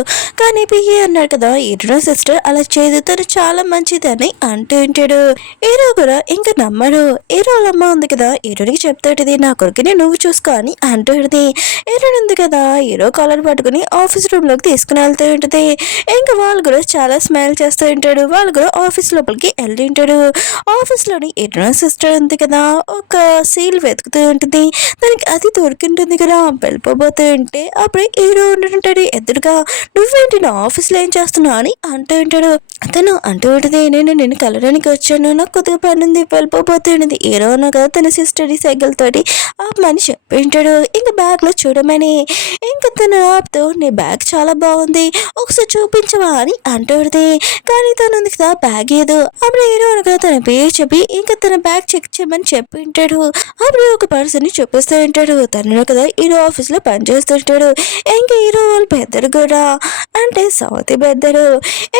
కానీ పియ్యి అన్నాడు కదా హీరో సిస్టర్ అలా చేయదు, తను చాలా మంచిదని అంటూ ఉంటాడు. హీరో కూడా ఇంకా నమ్మడు. హీరోలమ్మ ఉంది కదా హీరోనికి చెప్తాడుది, నా కొడుకుని నువ్వు చూసుకో అని అంటుంది. హీరోయిన్ ఉంది కదా హీరో కాలర్ పట్టుకుని ఆఫీస్ రూమ్ లోకి తీసుకుని వెళ్తూ ఉంటుంది. ఇంకా వాళ్ళు కూడా చాలా స్మైల్ చేస్తూ ఉంటాడు. వాళ్ళు కూడా ఆఫీస్ లోపలికి వెళ్ళి ఉంటాడు. ఆఫీస్ లోని హీరో సిస్టర్ ఉంది కదా ఒక సీల్ వెతుకుతూ ఉంటుంది. దానికి అది దొరికింటుంది కదా, వెళ్ళిపోబోతూ ఉంటే అప్పుడు హీరో ఉంటుంటాడు ఎదురుగా, నువ్వేంటి నా ఆఫీస్లో ఏం చేస్తున్నావు అని అంటూ ఉంటాడు. అతను అంటూ ఉంటుంది, నేను కలవడానికి వచ్చాను, నాకు కొద్దిగా పని ఉంది వెళ్ళిపోబోతున్నది. హీరో కదా తన సిస్టర్ సైకిల్ తోటి ఆపమని చెప్పి ఉంటాడు. ఇంకా బ్యాగ్ లో చూడమని. ఇంకా తను ఆపుతూ, నీ బ్యాగ్ చాలా బాగుంది ఒకసారి చూపించవా అని అంటుంది. కానీ తను ఉంది కదా బ్యాగ్ ఏదో. అప్పుడు హీరో కదా తన పేరు చెప్పి ఇంకా తన బ్యాగ్ చెక్ చేయమని చెప్పి ఉంటాడు. అప్పుడు ఒక పర్సన్ ని చూపిస్తూ ఉంటాడు. తను కదా హీరో ఆఫీస్ లో పనిచేస్తుంటాడు. ఇంకా హీరో వాళ్ళు పెద్దరు కూడా అంటే సౌతి పెద్దరు.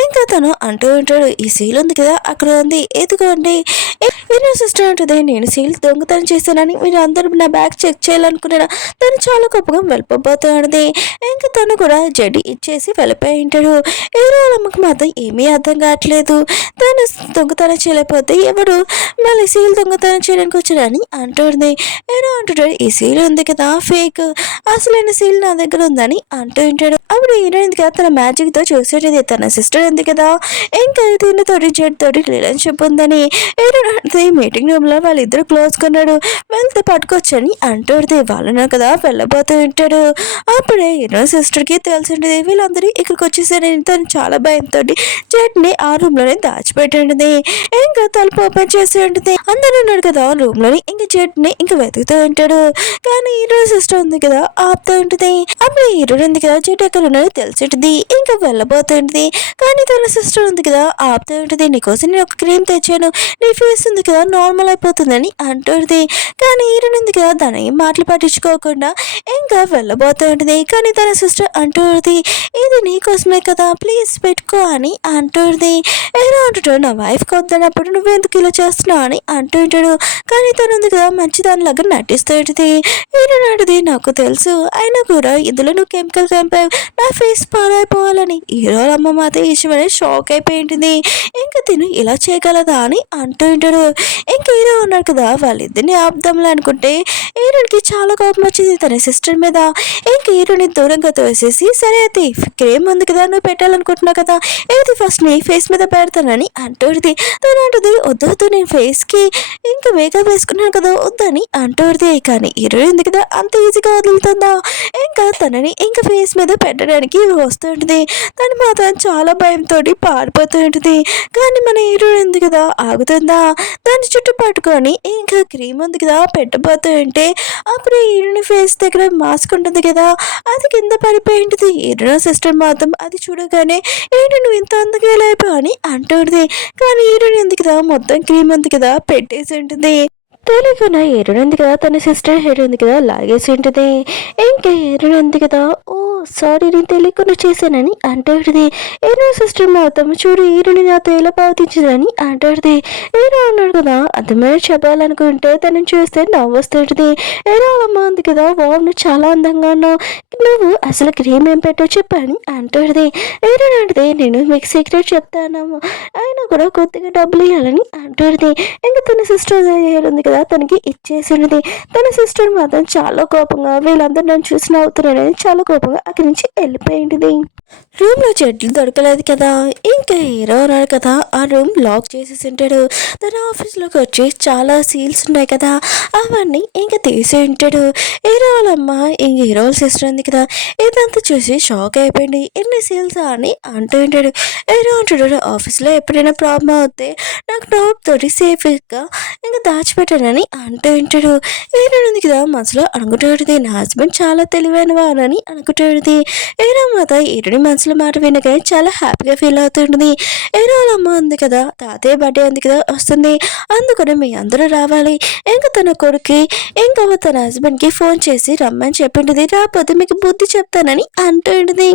ఇంకా తను అంటూ ఉంటాడు, ఈ సీల్ ఉంది కదా అక్కడ ఉంది ఎదుగోండి. హీరో సిస్టర్ అంటుంది, నేను సీల్ దొంగతనం చేశానని మీరు అందరూ నా బ్యాగ్ చెక్ చేయాలనుకున్నాను. తను చాలా గొప్పగా వెళ్ళిపోతుంది. ఇంకా తను కూడా జడి ఇచ్చేసి వెళ్ళిపోయి ఉంటాడు. హీరో వాళ్ళమ్మకి మాత్రం ఏమీ అర్థం కావట్లేదు. తను దొంగతనం చేయలేకపోతే ఎవరు మళ్ళీ సీల్ దొంగతనం చేయడానికి వచ్చాడని అంటుంది. హీరో అంటుంటాడు, ఈ సీల్ ఉంది కదా ఫేక్, అసలైన సీల్ నా దగ్గర ఉందని అంటూ ఉంటాడు. అప్పుడు హీరో ఉంది కదా తన మ్యాజిక్ తో చూసేది తన సిస్టర్ ఉంది కదా ఇంకా దీనితోటి జడ్ తోటి రిలేషన్షిప్ ఉందని. హీరో మీటింగ్ రూమ్ లో వాళ్ళిద్దరు క్లోజ్ కొన్నాడు, వెళ్తే పట్టుకొచ్చని అంటుంది. వాళ్ళను కదా వెళ్ళబోతూ ఉంటాడు. అప్పుడే హీరో సిస్టర్ కి తెలిసింది వీళ్ళందరూ ఇక్కడికి వచ్చేసారని. తను చాలా భయంతో జడ్ ని ఆ రూమ్ లోనే దాచిపెట్టింది. ఇంకా తలుపు ఓపెన్ చేసి ఉంటుంది. అందరూ ఉన్నాడు కదా రూమ్ లోని. ఇంకా జడ్ ని ఇంకా వెతుకుతూ ఉంటాడు. కానీ హీరో సిస్టర్ ఉంది కదా ఆపుతూ ఉంటుంది. అప్పుడు హీరో ఉంది కదా జడ్ ఎక్కడ ఉన్నాడో తెలిసి ఉంటుంది. ఇంకా వెళ్ళబోతుంది. కానీ తన సిస్టర్ ఉంది కదా ఆపుతూ ఉంటుంది. నీకోసం నేను ఒక క్రీమ్ తెచ్చాను, నీ ఫేస్ ఉంది కదా నార్మల్ అయిపోతుందని అంటుంది. కానీ హీరోయిన్ ఉంది కదా దాని మాటలు పట్టించుకోకుండా ఇంకా వెళ్ళబోతూ ఉంటుంది. కానీ తన సిస్టర్ అంటుంది, ఇది నీకోసమే కదా ప్లీజ్ పెట్టుకో అని అంటుంది. హీరో అంటుంటాడు, నా వైఫ్కి వద్దన్నప్పుడు నువ్వెందుకు ఇలా చేస్తున్నావు అని అంటుంటాడు. కానీ తను ఉంది కదా మంచిదానిలాగా నటిస్తూ ఉంటుంది. హీరోయిన్ అంటుంది, నాకు తెలుసు అయినా కూడా ఇందులో నువ్వు కెమికల్ చంపావు, నా ఫేస్ పాడైపోవాలని. హీరో అమ్మ మాత్రం ఈశ్వరి షాక్ అయిపోయి ఉంటుంది. ఇంకా తిను ఇలా చేయగలదా అని అంటూ ఉంటాడు. ఇంకా హీరో ఉన్నాడు కదా వాళ్ళిద్దరిని ఆపుదాంలే అనుకుంటే హీరోకి చాలా కోపం వచ్చింది తన సిస్టర్ మీద. ఇంకా హీరోని దూరంగా తోసేసి, సరే అయితే క్రీమ్ ఉంది కదా నువ్వు పెట్టాలనుకుంటున్నావు కదా, ఏది ఫస్ట్ నీ ఫేస్ మీద పెడతానని అంటుంది. తను అంటుంది, వద్దు నేను ఫేస్ కి ఇంకా మేకప్ వేసుకున్నాను కదా వద్దని అంటుంది. కానీ హీరో ఉంది కదా అంత ఈజీగా వదులుతుందా? ఇంకా తనని ఇంకా ఫేస్ మీద పెట్టడానికి వస్తుంటుంది. తను మాత్రం చాలా భయంతో పారిపోతూ ఉంటుంది. కానీ మన హీరో ఉంది కదా ఆగుతుందా? దాని చుట్టూ పట్టుకొని ఇంకా క్రీమ్ ఉంది కదా పెట్టబోతూ ఉంటే అప్పుడు హీరోని ఫేస్ దగ్గర మాస్క్ ఉంటుంది కదా అది కింద పడిపోయి ఉంటుంది. హీరో సిస్టర్ మాత్రం అది చూడగానే ఏంటి నువ్వు ఇంత అందంగా అయిపోయావు అని అంటుంది. కానీ హీరోని ఉంది కదా మొత్తం క్రీమ్ ఉంది కదా పెట్టేసి ఉంటుంది. తెలియకుండా హీరోయిన్ ఉంది కదా తన సిస్టర్ హీరో ఉంది కదా లాగేసి ఉంటుంది. ఇంకా హీరోయిన్ ఉంది కదా ఓ సారీ నేను తెలియకుండా చేశానని అంటుంది. హీరో సిస్టర్ మాత్రం చూడు హీరోని నాతో ఎలా ప్రవర్తించిందని అంటుంది. హీరో ఉన్నాడు కదా అర్థమైన చెప్పాలనుకుంటే తనని చూస్తే నవ్వు వస్తుంటుంది. హీరో అమ్మ ఉంది కదా నువ్వు చాలా అందంగా ఉన్నావు, నువ్వు అసలు క్రీమ్ ఏం పెట్టావు చెప్పని అంటుంది. హీరోయిన్ అంటే నేను మీకు సీక్రెట్ చెప్తాను అయినా కూడా కొద్దిగా డబ్బులు ఇవ్వాలని అంటుంది. ఇంకా తన సిస్టర్ ఉంది కదా తనకి ఇచ్చేసినది. తన సిస్టర్ మాత్రం చాలా కోపంగా వీళ్ళందరూ నన్ను చూసి నవ్వుతున్నారని చాలా కోపంగా అక్కడి నుంచి వెళ్ళిపోయింది. రూమ్ లో చెట్లు దొరకలేదు కదా. ఇంకా హీరో ఉన్నాడు కదా ఆ రూమ్ లాక్ చేసేసి ఉంటాడు. తన ఆఫీస్లోకి వచ్చి చాలా సీల్స్ ఉన్నాయి కదా అవన్నీ ఇంకా తీసి ఉంటాడు. హీరో వాళ్ళమ్మ ఇంక హీరో సిస్టర్ ఉంది కదా ఇదంతా చూసి షాక్ అయిపోయింది. ఎన్ని సీల్స్ అని అంటూ ఉంటాడు. హీరో అంటాడు, ఆఫీస్లో ఎప్పుడైనా ప్రాబ్లం అవుతే నాకు డౌట్ తోటి సేఫ్గా ఇంకా దాచిపెట్టాడు చేస్తానని అంటూ ఉంటాడు. హీరోయిన్ కదా మనసులో అనుకుంటాడుది, నా హస్బెండ్ చాలా తెలివైన వారని అనుకుంటాడుది. హీరో మాత హీరోని మనసులో మాట వినగానే చాలా హ్యాపీగా ఫీల్ అవుతుంటుంది. హీరో వాళ్ళ అమ్మ ఉంది కదా, తాతయ్య బర్త్డే ఉంది కదా వస్తుంది, అందుకని మీ అందరూ రావాలి, ఇంకా తన కొడుకు ఇంకా తన హస్బెండ్కి ఫోన్ చేసి రమ్మని చెప్పింటుంది, రాకపోతే మీకు బుద్ధి చెప్తానని అంటుంటుంది.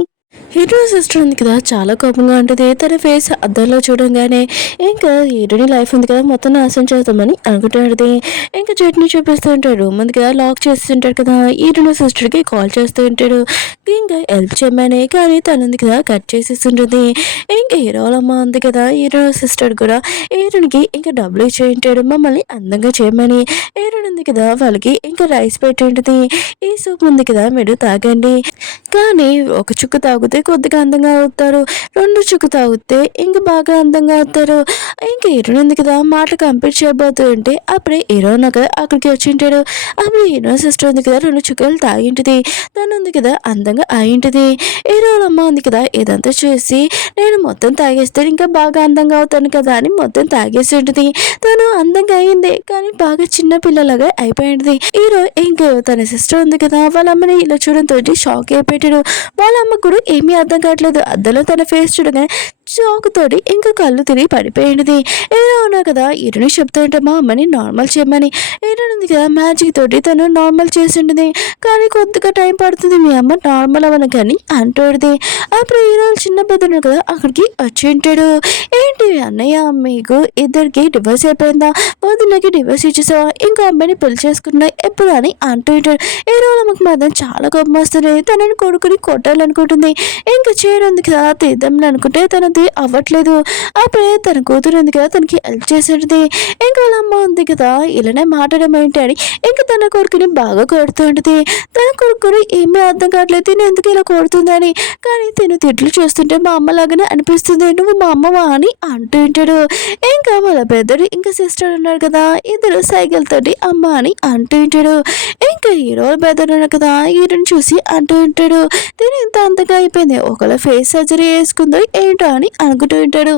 హీరో సిస్టర్ ఉంది కదా, చాలా కోపంగా ఉంటుంది. తన ఫేస్ అద్దంలో చూడంగానే ఇంకా హీరోని లైఫ్ ఉంది కదా మొత్తం నాశనం చేద్దామని అనుకుంటాడు. ఇంకా చట్నీ చూపిస్తూ ఉంటాడు. రూమ్ ఉంది కదా లాక్ చేసి ఉంటాడు కదా, హీరోని సిస్టర్కి కాల్ చేస్తూ ఉంటాడు ఇంకా హెల్ప్ చేయమని. కానీ తను ఉంది కదా కట్ చేసేస్తుంటుంది. ఇంకా హీరో అమ్మ ఉంది కదా, హీరో సిస్టర్ కూడా హీరోనికి ఇంకా డబ్బులు ఇచ్చి ఉంటాడు మమ్మల్ని అందంగా చేయమని. హీరోని ఉంది కదా వాళ్ళకి ఇంకా రైస్ పెట్టి ఉంటుంది, ఈ సూప్ ఉంది కదా మీరు తాగండి, కానీ ఒక చుక్క తాగితే కొద్దిగా అందంగా అవుతారు, 2 చుక్క తాగితే ఇంక బాగా అందంగా అవుతారు. ఇంకా హీరోయిన్ ఉంది కదా మాట కంప్లీట్ చేయబోతూ ఉంటే అప్పుడే హీరోయిన్ అక్కడికి వచ్చి ఉంటాడు. అప్పుడు హీరోయిన్ సిస్టర్ ఉంది కదా 2 చుక్కలు తాగింటుంది, తను ఉంది కదా అందంగా అయింటుంది. హీరోయిన్ అమ్మ ఉంది కదా ఇదంతా చూసి నేను మొత్తం తాగేస్తే ఇంకా బాగా అందంగా అవుతాను కదా అని మొత్తం తాగేసి ఉంటుంది. తను అందంగా అయింది కానీ బాగా చిన్న పిల్లలాగా అయిపోయింది. హీరో ఇంకా తన సిస్టర్ ఉంది కదా వాళ్ళ అమ్మని ఇలా చూడడంతో షాక్ అయిపోయాడు. వాళ్ళ అమ్మ కూడా ఏమీ అర్థం కావట్లేదు. అద్దంలో తన ఫేస్ చూడగానే తోటి ఇంకా కళ్ళు తిరిగి పడిపోయింది. ఏదో ఉన్నా కదా హీరోని చెప్తూ ఉంటే మా అమ్మని నార్మల్ చేయమని. హీరోయిన్ ఉంది కదా మ్యాజిక్ తోటి తను నార్మల్ చేసి ఉంటుంది, కానీ కొద్దిగా టైం పడుతుంది మీ అమ్మ నార్మల్ అవ్వను కానీ అంటుంది. అప్పుడు హీరో చిన్న పెద్దను కదా అక్కడికి వచ్చి ఉంటాడు. ఏంటి అన్నయ్య మీకు ఇద్దరికి డివోర్స్ అయిపోయిందా, వదినకి డివోర్స్ ఇచ్చేసావా, ఇంకా అమ్మాయిని పెళ్లి చేసుకున్నా ఎప్పుడు అని అంటూ ఉంటాడు. హీరో అమ్మకి మాత్రం చాలా కోపం వస్తుంది. తనని కొడుకుని కొట్టాలనుకుంటుంది. ఇంకా చేయడం కదా తీద్దాంని అనుకుంటే తనది అవ్వట్లేదు. అప్పుడే తన కూతురు ఉంది కదా తనకి హెల్ప్ చేసేది. ఇంకా వాళ్ళ అమ్మ ఉంది కదా ఇలానే మాట్లాడడం ఏంటి అని ఇంకా తన కొడుకుని బాగా కొడుతూ ఉంటుంది. తన కొడుకుని ఏమీ అర్థం కావట్లేదు తిని ఎందుకు ఇలా కొడుతుందని, కానీ తిను తిట్లు చూస్తుంటే మా అమ్మలాగానే అనిపిస్తుంది, నువ్వు మా అమ్మవా అని అంటూ ఉంటాడు. ఇంకా వాళ్ళ పెద్దడు ఇంకా సిస్టర్ ఉన్నారు కదా ఇద్దరు సైకిల్ తోటి అమ్మ అని అంటూ ఉంటాడు. ఇంకా హీరో పెద్దడు ఉన్నారు కదా హీరోని చూసి అంటూ ఉంటాడు, తిని ఇంత అంతగా అయిపోయింది, ఒకవేళ ఫేస్ సర్జరీ వేసుకుందో ఏంటో అని అనుకుంటూ ఉంటాడు.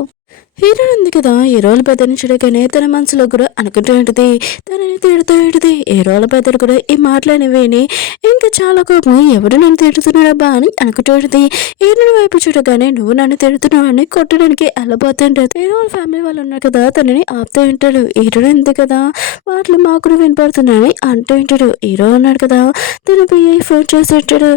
హీరోయిన్ ఉంది కదా హీరోల పెద్దని చూడగానే తన మనసులో కూడా అనుకుంటూ ఉంటుంది, తనని తిడుతూ ఉంటుంది. హీరోల పెద్దలు కూడా ఈ మాటలని విని ఇంకా చాలా కోపం, ఎవడు నన్ను తిడుతున్నాడబ్బా అని అనుకుంటూ ఉంటుంది. హీరోని వైపు చూడగానే నువ్వు నన్ను తిడుతున్నావు అని కొట్టడానికి వెళ్ళబోతుంటారు. హీరోల ఫ్యామిలీ వాళ్ళు ఉన్నారు కదా తనని ఆపుతూ ఉంటాడు. హీరోయిన్ ఉంది కదా మాటలు మాకు కూడా వినపడుతున్నాయని అంటూ ఉంటాడు. హీరో ఉన్నాడు కదా తన పిఐ ఫోన్ చేస్తుంటాడు.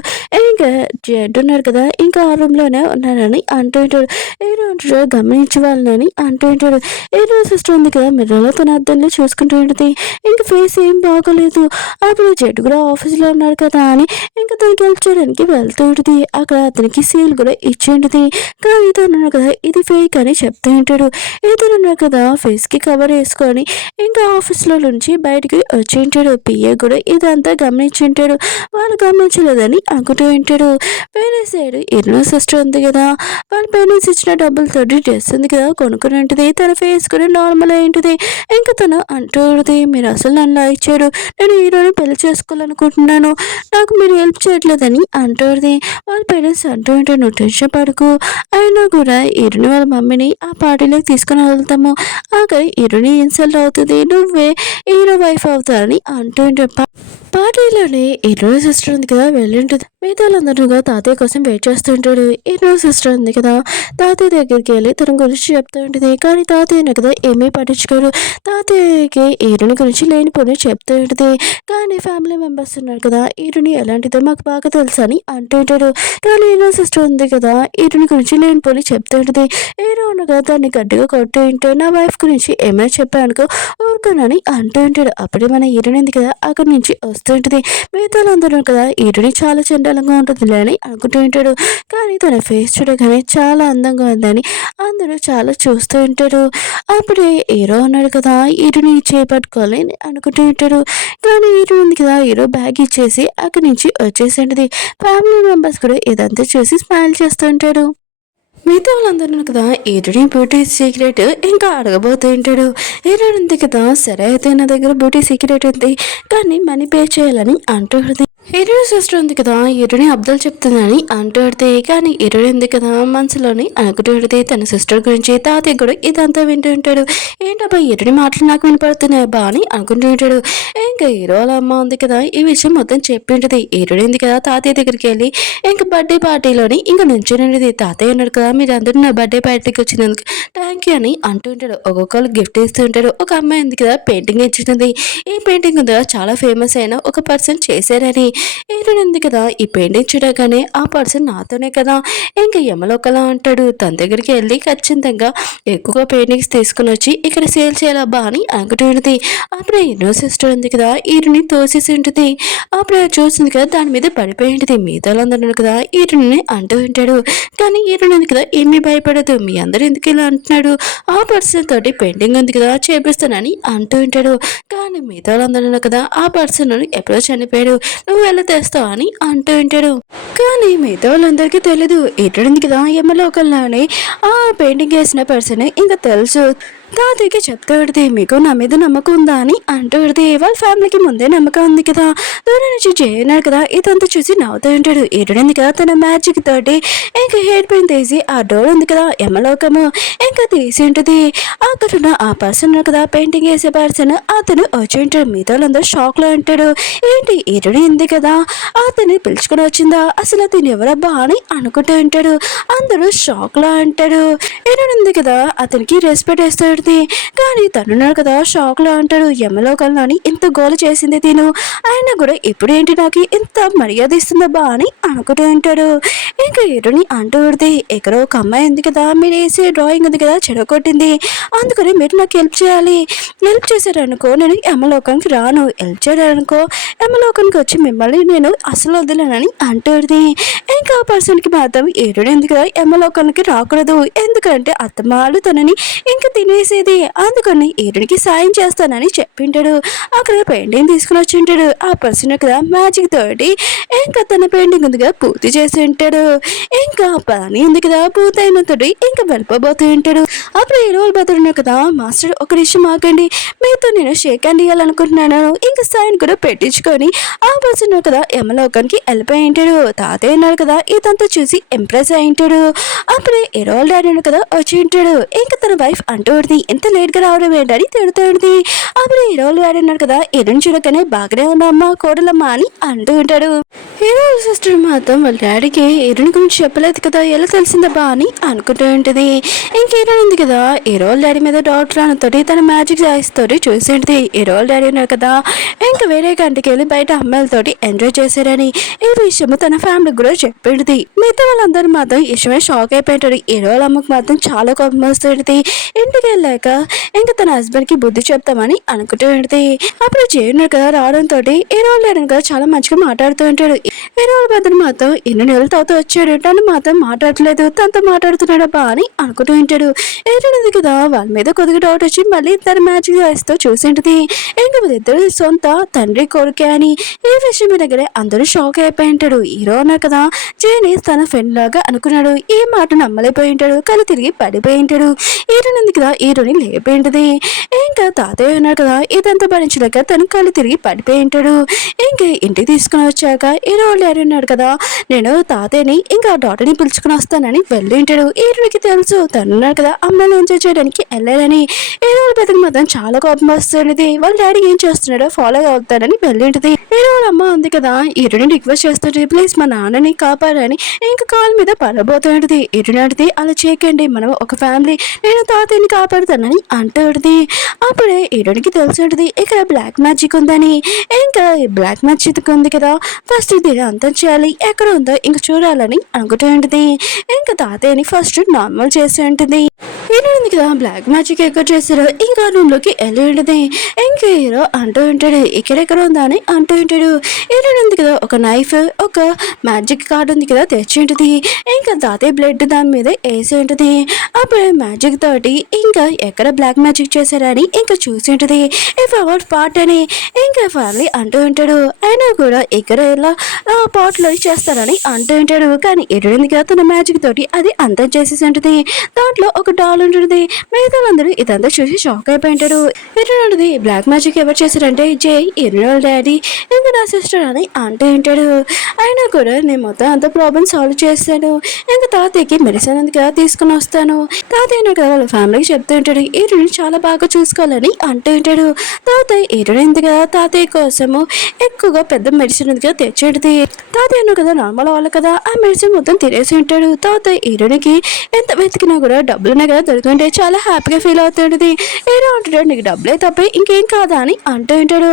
ఇంకా జెడ్ ఉన్నారు కదా ఇంకా ఆ రూమ్ లోనే ఉన్నారని అంటూ ఉంటాడు. హీరో అంటాడు గమనించి వాళ్ళని అంటూ ఉంటాడు. ఏదో సిస్టర్ ఉంది కదా మిర్రర్లో తన అద్దంలో చూసుకుంటూ ఉంటుంది. ఇంకా ఫేస్ ఏం బాగోలేదు. అప్పుడు జెడ్ కూడా ఆఫీస్లో ఉన్నాడు కదా అని ఇంకా తనకి హెల్ప్ చేయడానికి వెళ్తూ ఉంటుంది. అక్కడ అతనికి సీల్ కూడా ఇచ్చి ఉంటుంది. కానీ ఇతను ఉన్నాడు కదా ఇది ఫేక్ అని చెప్తూ ఉంటాడు. ఇతను ఉన్నాడు కదా ఫేస్కి కవర్ వేసుకొని ఇంకా ఆఫీస్లో నుంచి బయటికి వచ్చి ఉంటాడు. పిఏ కూడా ఇదంతా గమనించి ఉంటాడు. వాళ్ళు గమనించలేదని అనుకుంటూ ఉంటాడు. వేరే సైడ్ ఎన్నో సిస్టర్ ఉంది కదా వాళ్ళ పేరెంట్స్ ఇచ్చిన డబ్బులతోటి డ్రెస్ ఉంది కదా కొనుక్కుని ఉంటుంది. తన ఫేస్ కూడా నార్మల్ అయింటుంది. ఇంకా తను అంటూ ఉంటుంది, మీరు అసలు నన్ను ఇచ్చారు, నేను హీరోని పెళ్లి చేసుకోవాలనుకుంటున్నాను, నాకు మీరు హెల్ప్ చేయట్లేదని అంటుంది. వాళ్ళ పేరెంట్స్ అంటూ ఉంటే నువ్వు టెన్షన్ పడుకు, అయినా కూడా హీరోని వాళ్ళ మమ్మీని ఆ పార్టీలోకి తీసుకుని వెళ్తాము, ఆఖరి హీరోని ఇన్సల్ట్ అవుతుంది, నువ్వే హీరో వైఫ్ అవుతారని అంటూ ఉంటే పార్టీలోనే హీరో సిస్టర్ ఉంది కదా వెళ్ళింటుంది. మిగతా వాళ్ళందరూ తాతయ్య కోసం వెయిట్ చేస్తూ ఉంటాడు. హీరో సిస్టర్ ఉంది కదా తాతయ్య దగ్గరికి వెళ్ళి తన గురించి చెప్తూ ఉంటుంది. కానీ తాతయ్యను కదా ఏమీ పట్టించుకోరు. తాతయ్యకి హీరోని గురించి లేనిపోని చెప్తూ ఉంటుంది. కానీ ఫ్యామిలీ మెంబర్స్ ఉన్నారు కదా హీరోని ఎలాంటిదో మాకు బాగా తెలుసు అని అంటూ ఉంటాడు. కానీ హీరో సిస్టర్ ఉంది కదా హీరోని గురించి లేనిపోని చెప్తూ ఉంటుంది. హీరో ఉండగా దాన్ని గట్టిగా కొట్టి ఉంటే నా వైఫ్ గురించి ఏమైనా చెప్పానుకో ఊరుకోనని అంటూ ఉంటాడు. అప్పుడే మన హీరోని ఉంది కదా అక్కడి నుంచి వస్తుంటుంది. మిగతా అందరూ కదా హీరోని చాలా చండాలంగా ఉంటుంది అని అనుకుంటూ ఉంటాడు. కానీ తన ఫేస్ చూడగానే చాలా అందంగా ఉందని అందరూ చాలా చూస్తూ ఉంటారు. అప్పుడే హీరో ఉన్నాడు కదా హీరోని చేపట్టుకోవాలని అనుకుంటూ ఉంటాడు. కానీ హీరో ఉంది కదా హీరో బ్యాగ్ ఇచ్చేసి అక్కడి నుంచి వచ్చేసింది. ఫ్యామిలీ మెంబర్స్ కూడా ఇదంతా చూసి స్మైల్ చేస్తూ ఉంటాడు. మిగతా వాళ్ళందరూ కదా హీరోని బ్యూటీ సీక్రెట్ ఇంకా అడగబోతూ ఉంటాడు. హీరోయిన్ ఉంది కదా సరే అయితే నా దగ్గర బ్యూటీ సీక్రెట్ ఉంది కానీ మనీ పే చేయాలని అంటూ హీరోయిన్ సిస్టర్ ఉంది కదా, హీరోని అబ్దుల్ చెప్తుందని అంటూ పెడితే, కానీ హీరోయిన్ ఉంది కదా మనసులోని అనుకుంటూ పెడితే తన సిస్టర్ గురించి తాతయ్య కూడా ఇదంతా వింటూ ఉంటాడు. ఏంటబ్బా హీరోని మాటలు నాకు వినపడుతున్నాయి బా అని అనుకుంటూ ఉంటాడు. ఇంకా హీరో వాళ్ళ అమ్మ ఉంది కదా ఈ విషయం మొత్తం చెప్పి ఉంటుంది. హీరోయిన్ ఉంది కదా తాతయ్య దగ్గరికి వెళ్ళి ఇంకా బర్త్డే పార్టీలోని ఇంకా నుంచునేది. తాతయ్య ఉన్నాడు కదా, మీరు అందరూ నా బర్త్డే పార్టీకి వచ్చినందుకు థ్యాంక్ యూ అని అంటూ ఉంటాడు. ఒక్కొక్కరు గిఫ్ట్ ఇస్తూ ఉంటాడు. ఒక అమ్మాయి ఉంది కదా పెయింటింగ్ ఇచ్చినది. ఈ పెయింటింగ్ ఉంది కదా చాలా ఫేమస్ అయిన ఒక పర్సన్ చేశారని. ఏడునుంది కదా ఈ పెయింటింగ్ చూడగానే ఆ పర్సన్ నాతోనే కదా ఇంకా యమలోకలా అంటాడు. తన దగ్గరికి వెళ్ళి ఖచ్చితంగా ఎక్కువగా పెయింటింగ్స్ తీసుకుని వచ్చి ఇక్కడ సేల్ చేయాలబ్బా అని అనుకుంటుంది. అప్పుడే ఎన్నో సిస్టర్ ఉంది కదా ఈరుని తోసేసి ఉంటుంది. అప్పుడే చూసింది కదా దాని మీద పడిపోయి ఉంటుంది. మిగతా అందరూ కదా ఈరుని అంటూ ఉంటాడు. కానీ ఈరుని ఉంది కదా ఏమీ భయపడదు. మీ అందరూ ఎందుకు ఇలా అంటున్నాడు, ఆ పర్సన్ తోటి పెయింటింగ్ ఉంది కదా చేపిస్తానని అంటూ ఉంటాడు. కానీ మిగతా వాళ్ళందరూ కదా ఆ పర్సన్ ఎప్పుడో చనిపోయాడు, నువ్వు ఎలా తెస్తావు అని అంటూ ఉంటాడు. కానీ మిగతా వాళ్ళందరికీ తెలీదు. ఎక్కడుంది కదా యమలోకంలోనే ఆ పెయింటింగ్ వేసిన పర్సన్ ఇంకా తెలుసు. తాతయ్యకి చెప్తూ పెడితే మీకు నా మీద నమ్మకం ఉందా అని అంటూ పెడితే వాళ్ళ ఫ్యామిలీకి ముందే నమ్మకం ఉంది కదా, దూరం నుంచి చేయనాడు కదా ఇదంతా చూసి నవ్వుతూ ఉంటాడు. ఏడుంది కదా తన మ్యాజిక్ తోటి ఇంకా హెయిర్ పెయిన్ తీసి ఆ డోర్ ఉంది కదా యమలోకము ఇంకా తీసి ఉంటుంది. అక్కడ ఉన్న ఆ పర్సన్ కదా పెయింటింగ్ వేసే పర్సన్ అతను వచ్చి ఉంటాడు. మిగతా వాళ్ళందరూ షాక్ లో అంటాడు. ఏంటి ఏడుని ఉంది కదా అతన్ని పిలుచుకుని వచ్చిందా, అసలు అతను ఎవరబ్బా అని అనుకుంటూ ఉంటాడు. అందరూ షాక్ లో అంటాడు. ఏడుంది కదా అతనికి రెస్పెక్ట్ వేస్తాడు. కానీ తనున్నాడు కదా షాక్ లో అంటాడు. యమలోకంలో అని ఇంత గోల చేసింది తిను, ఆయన కూడా ఇప్పుడేంటి నాకు ఇంత మర్యాద ఇస్తుందబ్బా అని అనుకుంటూ ఉంటాడు. ఇంకా ఎరుని అంటూ పెడితే ఎక్కడో ఒక అమ్మాయి ఉంది కదా మీరు వేసే డ్రాయింగ్ ఉంది కదా చెడగొట్టింది, అందుకని మీరు నాకు హెల్ప్ చేయాలి. హెల్ప్ చేశారనుకో నేను యమలోకానికి రాను, హెల్ప్ చేయడానుకో యమలోకానికి వచ్చి మిమ్మల్ని నేను అసలు వదిలేనని అంటుంది. ఇంకా ఆ పర్సన్కి మాత్రం ఏరుడు ఉంది కదా యమలోకానికి రాకూడదు, ఎందుకంటే అత్తమాలు తనని ఇంకా తినేసేది, అందుకని ఏరుడికి సాయం చేస్తానని చెప్పింటాడు. అక్కడ పెయింటింగ్ తీసుకుని వచ్చి ఉంటాడు. ఆ పర్సన్ కదా మ్యాజిక్ తోటి ఇంకా తన పెయింటింగ్ ఉంది కదా పూర్తి చేసి ఉంటాడు. ఇంకా పని ఉంది కదా పూర్తయిన తోటి ఇంకా వెళ్ళిపోబోతూ ఉంటాడు. అప్పుడు ఈ రోజు బతున్నా కదా మాస్టర్ ఒక నిమిషం ఆగండి, మీతో నేను షేక్ హ్యాండ్ ఇవ్వాలనుకుంటున్నాను. ఇంకా సైన్ కూడా పెట్టించుకొని ఆ పర్సన్ కదా యమలోకానికి వెళ్ళిపోయి ఉంటాడు. తాతయ్య ఉన్నాడు కదా ఇదంతా చూసి ఇంప్రెస్ అయి ఉంటాడు. అప్పుడే ఎరోల్ డాడీ కదా వచ్చి ఉంటాడు. ఇంకా తన వైఫ్ అంటూ ఉంటుంది ఎంత లేట్ గా రావడం ఏంటని తిడుతూ ఉంటుంది. అప్పుడు ఎరోల్ డాడీ ఉన్నాడు కదా ఎరుని చూడగానే బాగానే ఉన్నామ్మా కోడలమ్మా అని అంటూ ఉంటాడు. హీరో సిస్టర్ మాత్రం వాళ్ళ డాడీకి ఎరుని గురించి చెప్పలేదు కదా ఎలా తెలిసిందబ్బా అని అనుకుంటూ ఉంటుంది. ఇంకేరుని ఉంది కదా ఎరోల్ డాడీ మీద డాక్టర్ అనతోటి తన మ్యాజిక్ జాయిస్ తోటి చూసి ఉంటుంది. ఎరోల్ డాడీ ఉన్నారు కదా ఇంకా వేరే కంటికి వెళ్ళి బయట అమ్మాయిలతోటి ఎంజాయ్ చేశారని ఈ విషయము తన ఫ్యామిలీకి కూడా చెప్పింది. మిగతా వాళ్ళందరూ మాత్రం ఇష్టమే షాక్ అయిపోయింటాడు. ఎరోల్ అమ్మకు మాత్రం చాలా కోపం వస్తుంది. ఇంటికి వెళ్ళాక ఇంకా తన హస్బెండ్ కి బుద్ధి చెప్తామని అనుకుంటూ ఉంటుంది. అప్పుడు చేయన్నారు కదా రావడంతో ఎరోల్ డాడీ కదా చాలా మంచిగా మాట్లాడుతూ ఉంటాడు. ఎరోల్ బద్దరు మాత్రం ఎన్ని నెలల తర్వాత వచ్చాడు, తను మాత్రం మాట్లాడలేదు, తనతో మాట్లాడుతున్నాడబ్బా అని అనుకుంటూ ఉంటాడు. ఏరుంది కదా వాళ్ళ మీద కొద్దిగా డౌట్ వచ్చి మళ్ళీ తన మ్యాజిక్ చేస్తూ చూసింటది. ఇంకా ఇద్దరు సొంత తండ్రి కొడుకే అని ఈ విషయం దగ్గరే అందరూ షాక్ అయిపోయి ఉంటాడు. హీరో అన్నారు కదా జేని తన ఫ్రెండ్ లాగా అనుకున్నాడు. ఈ మాట నమ్మలేపోయి ఉంటాడు. కళ్ళు తిరిగి పడిపోయి ఉంటాడు. హీరోనుంది కదా హీరోని లేపి ఉంటుంది. ఇంకా తాతయ్య ఉన్నాడు కదా ఇదంతా భరించలేక తను కళ్ళు తిరిగి పడిపోయి ఉంటాడు. ఇంకా ఇంటికి తీసుకుని వచ్చాక హీరో డాడీ ఉన్నాడు కదా నేను తాతయ్యని ఇంకా డాటర్ని పిలుచుకుని వస్తానని వెళ్ళి ఉంటాడు. హీరోకి తెలుసు తనున్నాడు కదా అమ్మాయిని ఎంజాయ్ చేయడానికి వెళ్ళాలని. హీరో బతికి మాత్రం చాలా కోపం వస్తున్నది. వాళ్ళ డాడీ ఏం చేస్తున్నాడో ఫాలో అవుతానని వెళ్ళి ఉంటుంది. హీరో అమ్మ ఉంది కదా హీరోని రిక్వెస్ట్ చేస్తుంది ప్లీజ్ మా నాన్నని కాపాడని. ఇంకా కాల్ మీద పడబోతుంది. హీరోని అడిగితే అలా చేయకండి మనం ఒక ఫ్యామిలీ, నేను తాతయ్యని కాపాడుతానని అంటుంది. అప్పుడే హీరోనికి తెలిసి ఉంటుంది ఇక్కడ బ్లాక్ మ్యాజిక్ ఉందని. ఇంకా బ్లాక్ మ్యాజిక్ ఉంది కదా ఫస్ట్ దీని అంతం చేయాలి, ఎక్కడ ఉందో ఇంకా చూడాలని అనుకుంటూ ఉంటుంది. ఇంకా తాతయ్యని ఫస్ట్ నార్మల్ చేసి ఉంటుంది. హీరో ఉంది కదా బ్లాక్ మ్యాజిక్ ఎక్కడ చేశారో ఇంకా రూమ్ లోకి వెళ్ళి ఉంటుంది. ఇంకా హీరో అంటూ ఉంటాడు ఎక్కడెక్కడ ఉందా అని అంటూ ఉంటాడు. హీరో ఉంది కదా ఒక నైఫ్ ఒక మ్యాజిక్ కార్డ్ ఉంది కదా తెచ్చి ఉంటుంది. ఇంకా తాతయ్య బ్లడ్ దాని మీద వేసి ఉంటుంది. అప్పుడు మ్యాజిక్ తోటి ఇంకా ఎక్కడ బ్లాక్ మ్యాజిక్ చేశారని ఇంకా చూసి ఉంటుంది. ఇఫ్ అవర్ పార్ట్ అని ఇంకా ఫ్యామిలీ అంటూ ఉంటాడు. అయినా కూడా ఇక్కడ ఇలా పాట్లో చేస్తారని అంటూ ఉంటాడు. కానీ ఎరుడింది కదా తన మ్యాజిక్ తోటి అది అంతం చేసేసి ఉంటుంది. దాంట్లో ఒక డాల్ ఉంటుంది ఉంటుంది. మిగతా వాళ్ళందరూ ఇదంతా చూసి షాక్ అయిపోయి ఉంటారు. ఇటువంటి బ్లాక్ మ్యాజిక్ ఎవరు చేశారంటే జై ఇరుణ్ డాడీ ఇంకా నా సిస్టర్ అని అంటూ ఉంటాడు. అయినా కూడా నేను మొత్తం అంత ప్రాబ్లమ్ సాల్వ్ చేస్తాను. ఇంకా తాతయ్యకి మెడిసిన్ అందుకే తీసుకుని వస్తాను. తాతయ్య కదా వాళ్ళ ఫ్యామిలీకి చెప్తూ ఉంటాడు. ఈరుని చాలా బాగా చూసుకోవాలని అంటూ ఉంటాడు. తాతయ్య ఈరుని ఎందుగా తాతయ్య కోసము ఎక్కువగా పెద్ద మెడిసిన్ ఎందుగా తెచ్చేది. తాతయ్య కదా నార్మల్ వాళ్ళు కదా ఆ మెడిసిన్ మొత్తం తినేసి ఉంటాడు. తాతయ్య ఈరునికి ఎంత వెతికినా కూడా డబ్బులునే కదా దొరుకుతుంటే చాలా హ్యాపీగా ఫీల్ అవుతుంటది. ఏదో అంటాడు నీకు డబ్బులే తప్ప ఇంకేం కాదా అని అంటూ ఉంటాడు.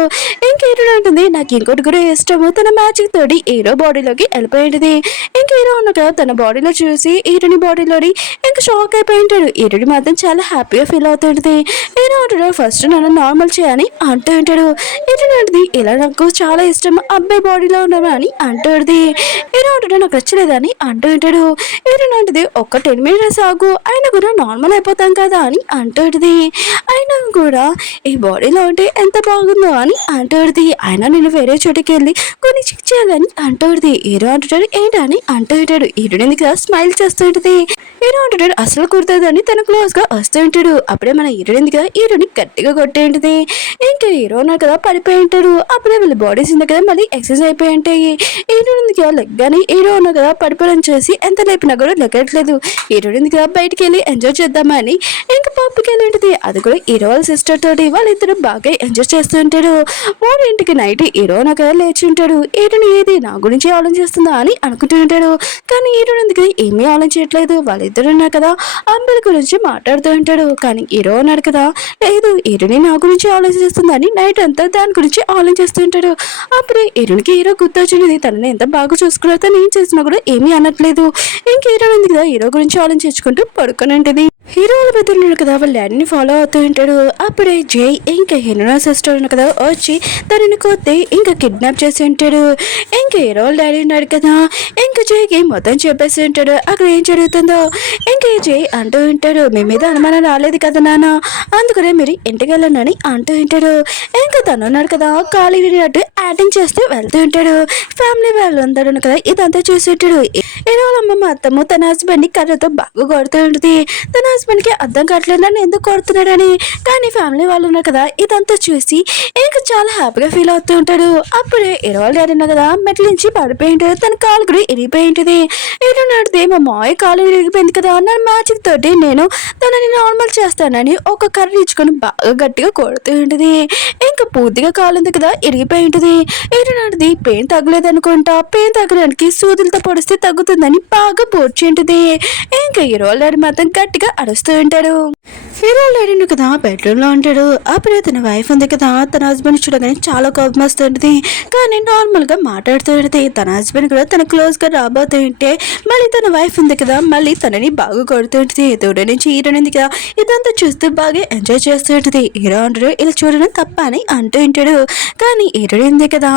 ఇంకేదో ఉంటుంది నాకు ఇంకోటి కూడా ఇష్టము తన మ్యాజిక్ తోటి హీరో బాడీలోకి వెళ్ళిపోయింది. ఇంక హీరో ఉన్న కదా తన బాడీలో చూసి హీరోని బాడీలోని ఇంకా షాక్ అయిపోయి ఉంటాడు. హీరోని మాత్రం చాలా హ్యాపీగా ఫీల్ అవుతుంటది. హీరో అంటాడు ఫస్ట్ నన్ను నార్మల్ చేయని అంటూ ఉంటాడు. హీరోది ఇలా నాకు చాలా ఇష్టం అబ్బాయి బాడీలో ఉన్నాను అని అంటుంది. హీరో అంటాడు నాకు నచ్చలేదని అంటూ ఉంటాడు. హీరోని అంటది ఒక్క 10 minutes ఆగు అయినా కూడా నార్మల్ అయిపోతాం కదా అని అంటుంది. అయినా కూడా ఈ బాడీలో ఉంటే ఎంత బాగుందో అని అంటుంది. అయినా నేను వేరే చోటికి వెళ్ళి కొన్ని చెక్ చేయాలని అంటుంది. హీరో అంటాడు ఏంటని అంటూ ఉంటాడు. హీరోని ఎందుకు స్మైల్ చేస్తుంటది. హీరో అంటాడు అసలు కుడుతుందని తన క్లోజ్ గా వస్తూ ఉంటాడు. అప్పుడే మన హీరోని ఎందుకు హీరోని గట్టిగా కొట్టేంటిది. ఇంకా హీరో ఉన్నారు కదా పడిపోయి ఉంటాడు. అప్పుడే వీళ్ళ బాడీస్ ఉంది కదా మళ్ళీ ఎక్సర్సైజ్ అయిపోయి ఉంటాయి. హీరో ఎందుకు లెగ్గాని హీరో ఉన్నారు కదా పడిపోవడం చేసి ఎంత లేపినా కూడా లెక్కట్లేదు. హీరో ఎందుకు బయటికి వెళ్ళి ఎంజాయ్ చేద్దామని ఇంకా పప్పుకి వెళ్ళింటిది. అది కూడా హీరో వాళ్ళ సిస్టర్ తోటి వాళ్ళిద్దరు బాగా ఎంజాయ్ చేస్తూ ఉంటాడు. 3 నైట్ హీరో నాకు లేచి ఉంటాడు. హీరోని ఏది నా గురించి ఆలోచిస్తుందా అని అనుకుంటూ ఉంటాడు. కానీ హీరో ఎందుకు ఏమీ ఆలోచించట్లేదు. వాళ్ళిద్దరు ఉన్నారు కదా అమ్మాయిల గురించి మాట్లాడుతూ ఉంటాడు. కానీ హీరో ఉన్నాడు కదా లేదు హీరోని నా గురించి ఆలోచిస్తుందని నైట్ అంతా దాని గురించి ఆలోచిస్తూ ఉంటాడు. అప్పుడే హీరోనికి హీరో గుర్తొచ్చినది. తనని ఎంత బాగా చూసుకున్నా తను ఏం చేసినా కూడా ఏమీ అనట్లేదు. ఇంక హీరో ఉంది కదా హీరో గురించి ఆలోచించుకుంటూ పడుకొని ఉంటుంది. హీరో వాళ్ళ పెద్దలు కదా వాళ్ళ డాడీని ఫాలో అవుతూ ఉంటాడు. అప్పుడే జై ఇంకా హీరో సిస్టర్ కదా వచ్చి తనని కొద్ది ఇంకా కిడ్నాప్ చేసి ఉంటాడు. ఇంకా హీరో వాళ్ళ డాడీ ఉన్నాడు కదా ఇంకా జైకి మొత్తం చెప్పేసి ఉంటాడు అక్కడ ఏం జరుగుతుందో. ఇంకా జై అంటూ ఉంటాడు మీ మీద అనుమానం రాలేదు కదా నాన్న అందుకనే మీరు ఇంటికి వెళ్ళండి అంటూ ఉంటాడు. ఇంకా తను ఉన్నాడు కదా ఖాళీ విడినట్టు యాక్టింగ్ చేస్తూ వెళ్తూ ఉంటాడు. ఫ్యామిలీ వాళ్ళందరూ కదా ఇదంతా చూసి ఉంటాడు. హీరో వాళ్ళ అమ్మమ్మ అత్తమ్మ తన హస్బెండ్ ని కర్రతో బాగా కొడుతూ ఉంటుంది. తన హస్బెండ్ కి అర్థం కావట్లేదు నన్ను ఎందుకు కొడుతున్నాడని. కానీ ఫ్యామిలీ వాళ్ళు ఉన్నారు కదా ఇదంతా చూసి ఇంకా చాలా హ్యాపీగా ఫీల్ అవుతూ ఉంటాడు. అప్పుడే హీరో వాళ్ళ డాడీ ఉన్నా కదా మెట్ల నుంచి పడిపోయి ఉంటాడు. తన కాలు కూడా ఇరిగిపోయి ఉంటుంది. హీరో నడితే మా మాయ కాలు ఇరిగిపోయింది కదా నా మ్యాజిక్ తోటి నేను తనని నార్మల్ చేస్తానని ఒక కర్ర ఇచ్చుకొని బాగా గట్టిగా కొడుతూ ఉంటుంది. ఇంకా పూర్తిగా కాలు ఉంది కదా ఇరిగిపోయి ఉంటుంది. హీరో నడిది పెయిన్ తగ్గలేదు అనుకుంటా పెయిన్ తగ్గడానికి సూదులతో పొడిస్తే తగ్గుతుందని బాగా పోడ్చి ఉంటుంది. ఇంకా హీరో వాళ్ళ డాడీ మాత్రం గట్టిగా అరుస్తూ ఉంటాడు. హీరో లేడీను కదా బెడ్రూమ్ లో ఉంటాడు. అప్పుడే తన వైఫ్ ఉంది కదా తన హస్బెండ్ చూడగానే చాలా కోపం వస్తుంటది. కానీ నార్మల్ గా మాట్లాడుతూ ఉంటుంది. తన హస్బెండ్ కూడా తన క్లోజ్ గా రాబోతూ ఉంటే మళ్ళీ తన వైఫ్ ఉంది కదా మళ్ళీ తనని బాగా కొడుతూ ఉంటుంది. తోడ నుంచి హీరో ఉంది కదా ఇదంతా చూస్తూ బాగా ఎంజాయ్ చేస్తూ ఉంటుంది. హీరో అంటాడు ఇలా చూడడం తప్ప అని అంటూ ఉంటాడు. కానీ హీరో ఉంది కదా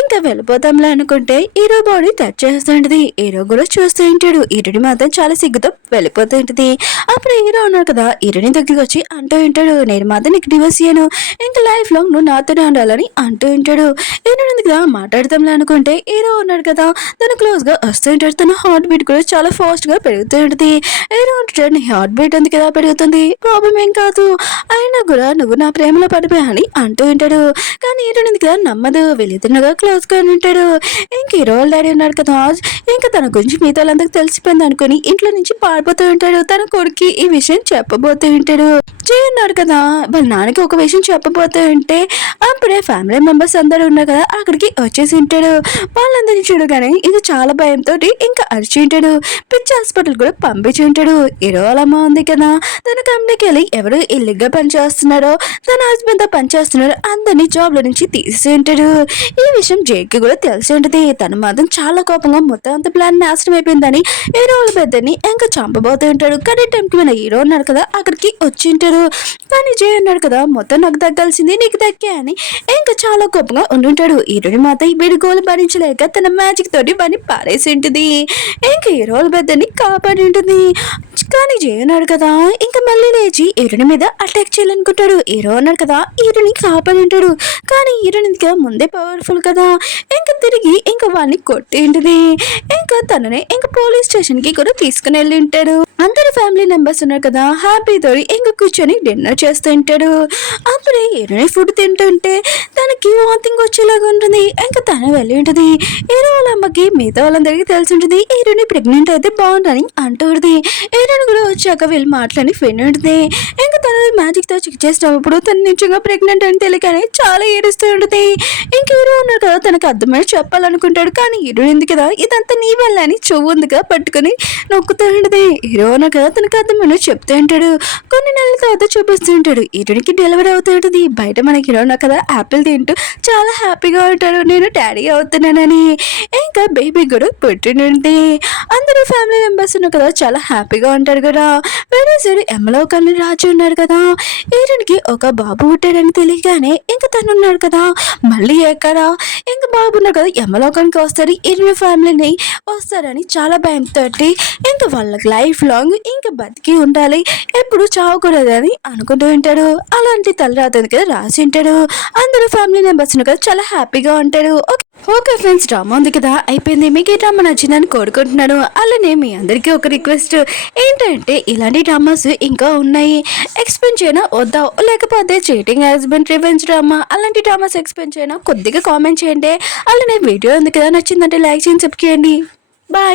ఇంకా వెళ్ళిపోతాంలే అనుకుంటే హీరో బాడీ టచ్ చేస్తుంటది. హీరో కూడా చూస్తూ ఉంటాడు. హీరోని మాత్రం చాలా సిగ్గుతో వెళ్ళిపోతూ ఉంటుంది. అప్పుడు హీరో ఉన్నాడు కదా హీరోని దగ్గరికి వచ్చి అంటూ ఉంటాడు నేను మాత్రం నీకు డివోర్స్ చేయను ఇంకా లైఫ్ లాంగ్ నువ్వు నాతోనే ఉండాలని అంటూ ఉంటాడు. హీరో కదా మాట్లాడతాంలే అనుకుంటే హీరో ఉన్నాడు కదా తను క్లోజ్ గా వస్తూ ఉంటాడు. తన హార్ట్ బీట్ కూడా చాలా ఫాస్ట్ గా పెరుగుతూ ఉంటుంది. హీరో అంటాడు నీ హార్ట్ బీట్ ఉంది కదా పెరుగుతుంది ప్రాబ్లం ఏం కాదు అయినా కూడా నువ్వు నా ప్రేమలో పడిపోయా అని అంటూ ఉంటాడు. కానీ హీరో కదా నమ్మదు వెళ్ళితున్నగా క్లోజ్ గా ఉంటాడు. ఇంక హీరో వాళ్ళ డాడీ ఉన్నాడు కదా ఇంకా తన గురించి మిగతా వాళ్ళందరికి తెలిసిపోయింది అనుకుని ఇంట్లో నుంచి పారిపోతూ ఉంటాడు. తన కొడుకు ఈ విషయం చెప్పబోతూ ఉంటాడు. జై ఉన్నాడు కదా వాళ్ళ నాన్నకి ఒక విషయం చెప్పబోతూ ఉంటే అప్పుడే ఫ్యామిలీ మెంబర్స్ అందరూ ఉన్నారు కదా అక్కడికి వచ్చేసి ఉంటాడు. వాళ్ళందరినీ చూడగానే ఇది చాలా భయంతో ఇంకా అరిచి ఉంటాడు. పిచ్చి హాస్పిటల్ కూడా పంపించి ఉంటాడు. హీరో వాళ్ళ అమ్మ ఉంది కదా తన కంపెనీకి వెళ్ళి ఎవరు ఇల్లీగా పనిచేస్తున్నారో తన హస్బెండ్ తో పనిచేస్తున్నారో అందరినీ జాబ్ లో నుంచి తీసి ఉంటాడు. ఈ విషయం జైకి కూడా తెలిసి ఉంటుంది. తను మాత్రం చాలా కోపంగా మొత్తం అంత ప్లాన్ నాశనం అయిపోయిందని హీరో వాళ్ళ పెద్దని ఇంకా చంపబోతూ ఉంటాడు. కానీ టైంకి మన హీరో ఉన్నాడు కదా అక్కడికి వచ్చి ఉంటాడు. కానీ జై అన్నాడు కదా మొత్తం నాకు తగ్గాల్సింది నీకు దక్కే అని ఇంకా చాలా కోపంగా ఉండుంటాడు. హీరోని మాత్రం వీడి గోలు భరించలేక తన మ్యాజిక్ తోటి పని పారేసి ఉంటుంది. ఇంకా హీరో వాళ్ళ పెద్దని కాపాడి ఉంటుంది. కానీ జయ ఉన్నాడు కదా ఇంకా మళ్ళీ లేచి హీరోని మీద అటాక్ చేయాలనుకుంటాడు. హీరో అన్నాడు కదా హీరోని కాపాడి ఉంటాడు. కానీ హీరోని ఇంకా ముందే పవర్ఫుల్ కదా ఇంకా తిరిగి ఇంకా వాళ్ళని కొట్టేంటిది ఇంకా తననే ఇంకా పోలీస్ స్టేషన్ కి కూడా తీసుకుని వెళ్ళి ఉంటాడు. అందరు ఫ్యామిలీ మెంబర్స్ ఉన్నారు కదా హ్యాపీతో ఇంకా కూర్చొని డిన్నర్ చేస్తూ ఉంటాడు. అప్పుడే హీరోని ఫుడ్ తింటుంటే తనకి వాంతింగ్ వచ్చేలాగా ఉంటుంది. ఇంకా తను వెళ్ళి ఉంటుంది. హీరో వాళ్ళ అమ్మకి మిగతా వాళ్ళందరికీ తెలిసి ఉంటుంది హీరోని ప్రెగ్నెంట్ అయితే బాగుందని అంటుంది. హీరోని కూడా వచ్చాక వీళ్ళు మాట్లాడి విని ఉంటుంది. ఇంకా తన మ్యాజిక్ తో చెక్ చేసినప్పుడు తను నిజంగా ప్రెగ్నెంట్ అని తెలియకనే చాలా ఏడుస్తూ ఉంటుంది. ఇంక హీరో ఉన్నారు కదా తనకు అర్థమని చెప్పాలనుకుంటాడు. కానీ హీరో ఎందుకు కదా ఇదంతా నీ వల్ల అని చెవుందిగా పట్టుకుని నొక్కుతూ ఉంటుంది. హీరో ఉన్నారు కదా తనకు అర్థమని చెప్తూ ఉంటాడు. కొన్ని నెలల తర్వాత చూపిస్తూ ఉంటాడు. హీరోనికి డెలివరీ అవుతూ ఉంటుంది. బయట మనకి హీరో ఉన్నారు కదా యాపిల్ తింటూ చాలా హ్యాపీగా ఉంటాడు నేను డాడీ అవుతున్నానని. ఇంకా బేబీ కూడా పుట్టినండి. అందరూ ఫ్యామిలీ మెంబర్స్ ఉన్నారు కదా చాలా హ్యాపీగా ఉంటారు కదా. వేరే సైడ్ యమలోకాన్ని రాజు ఉన్నారు కదా హీరోనికి ఒక బాబు పుట్టాడని తెలియగానే ఇంకా తను ఉన్నాడు కదా మళ్ళీ ఎక్కడ ఇంకా బాబు ఉన్నారు కదా యమలోకానికి వస్తారు హీరో ఫ్యామిలీని వస్తారని చాలా భయంతో ఇంకా వాళ్ళకి లైఫ్ లాంగ్ ఇంకా బతికి ఉండాలి ఎప్పుడు చావకూడదని అనుకుంటూ ఉంటాడు. అలాంటి తలరాతని కదా రాసి ఉంటాడు. అందరూ ఫ్యామిలీ మెంబర్స్ కదా చాలా హ్యాపీగా ఉంటాడు. ఓకే ఫ్రెండ్స్ డ్రామా ఉంది కదా అయిపోయింది. మీకు ఈ డ్రామా నచ్చిందని కోరుకుంటున్నాను. అలానే మీ అందరికీ ఒక రిక్వెస్ట్ ఏంటంటే ఇలాంటి డ్రామాస్ ఇంకా ఉన్నాయి ఎక్స్ప్లెయిన్ చేయనా వద్దా లేకపోతే చీటింగ్ హస్బెండ్ రివెంజ్ డ్రామా అలాంటి డ్రామాస్ ఎక్స్ప్లెయిన్ చేయనా కొద్దిగా కామెంట్ చేయండి. అలానే వీడియో ఉంది కదా నచ్చిందంటే లైక్ చేయండి సబ్స్క్రైబ్ చేయండి. బాయ్.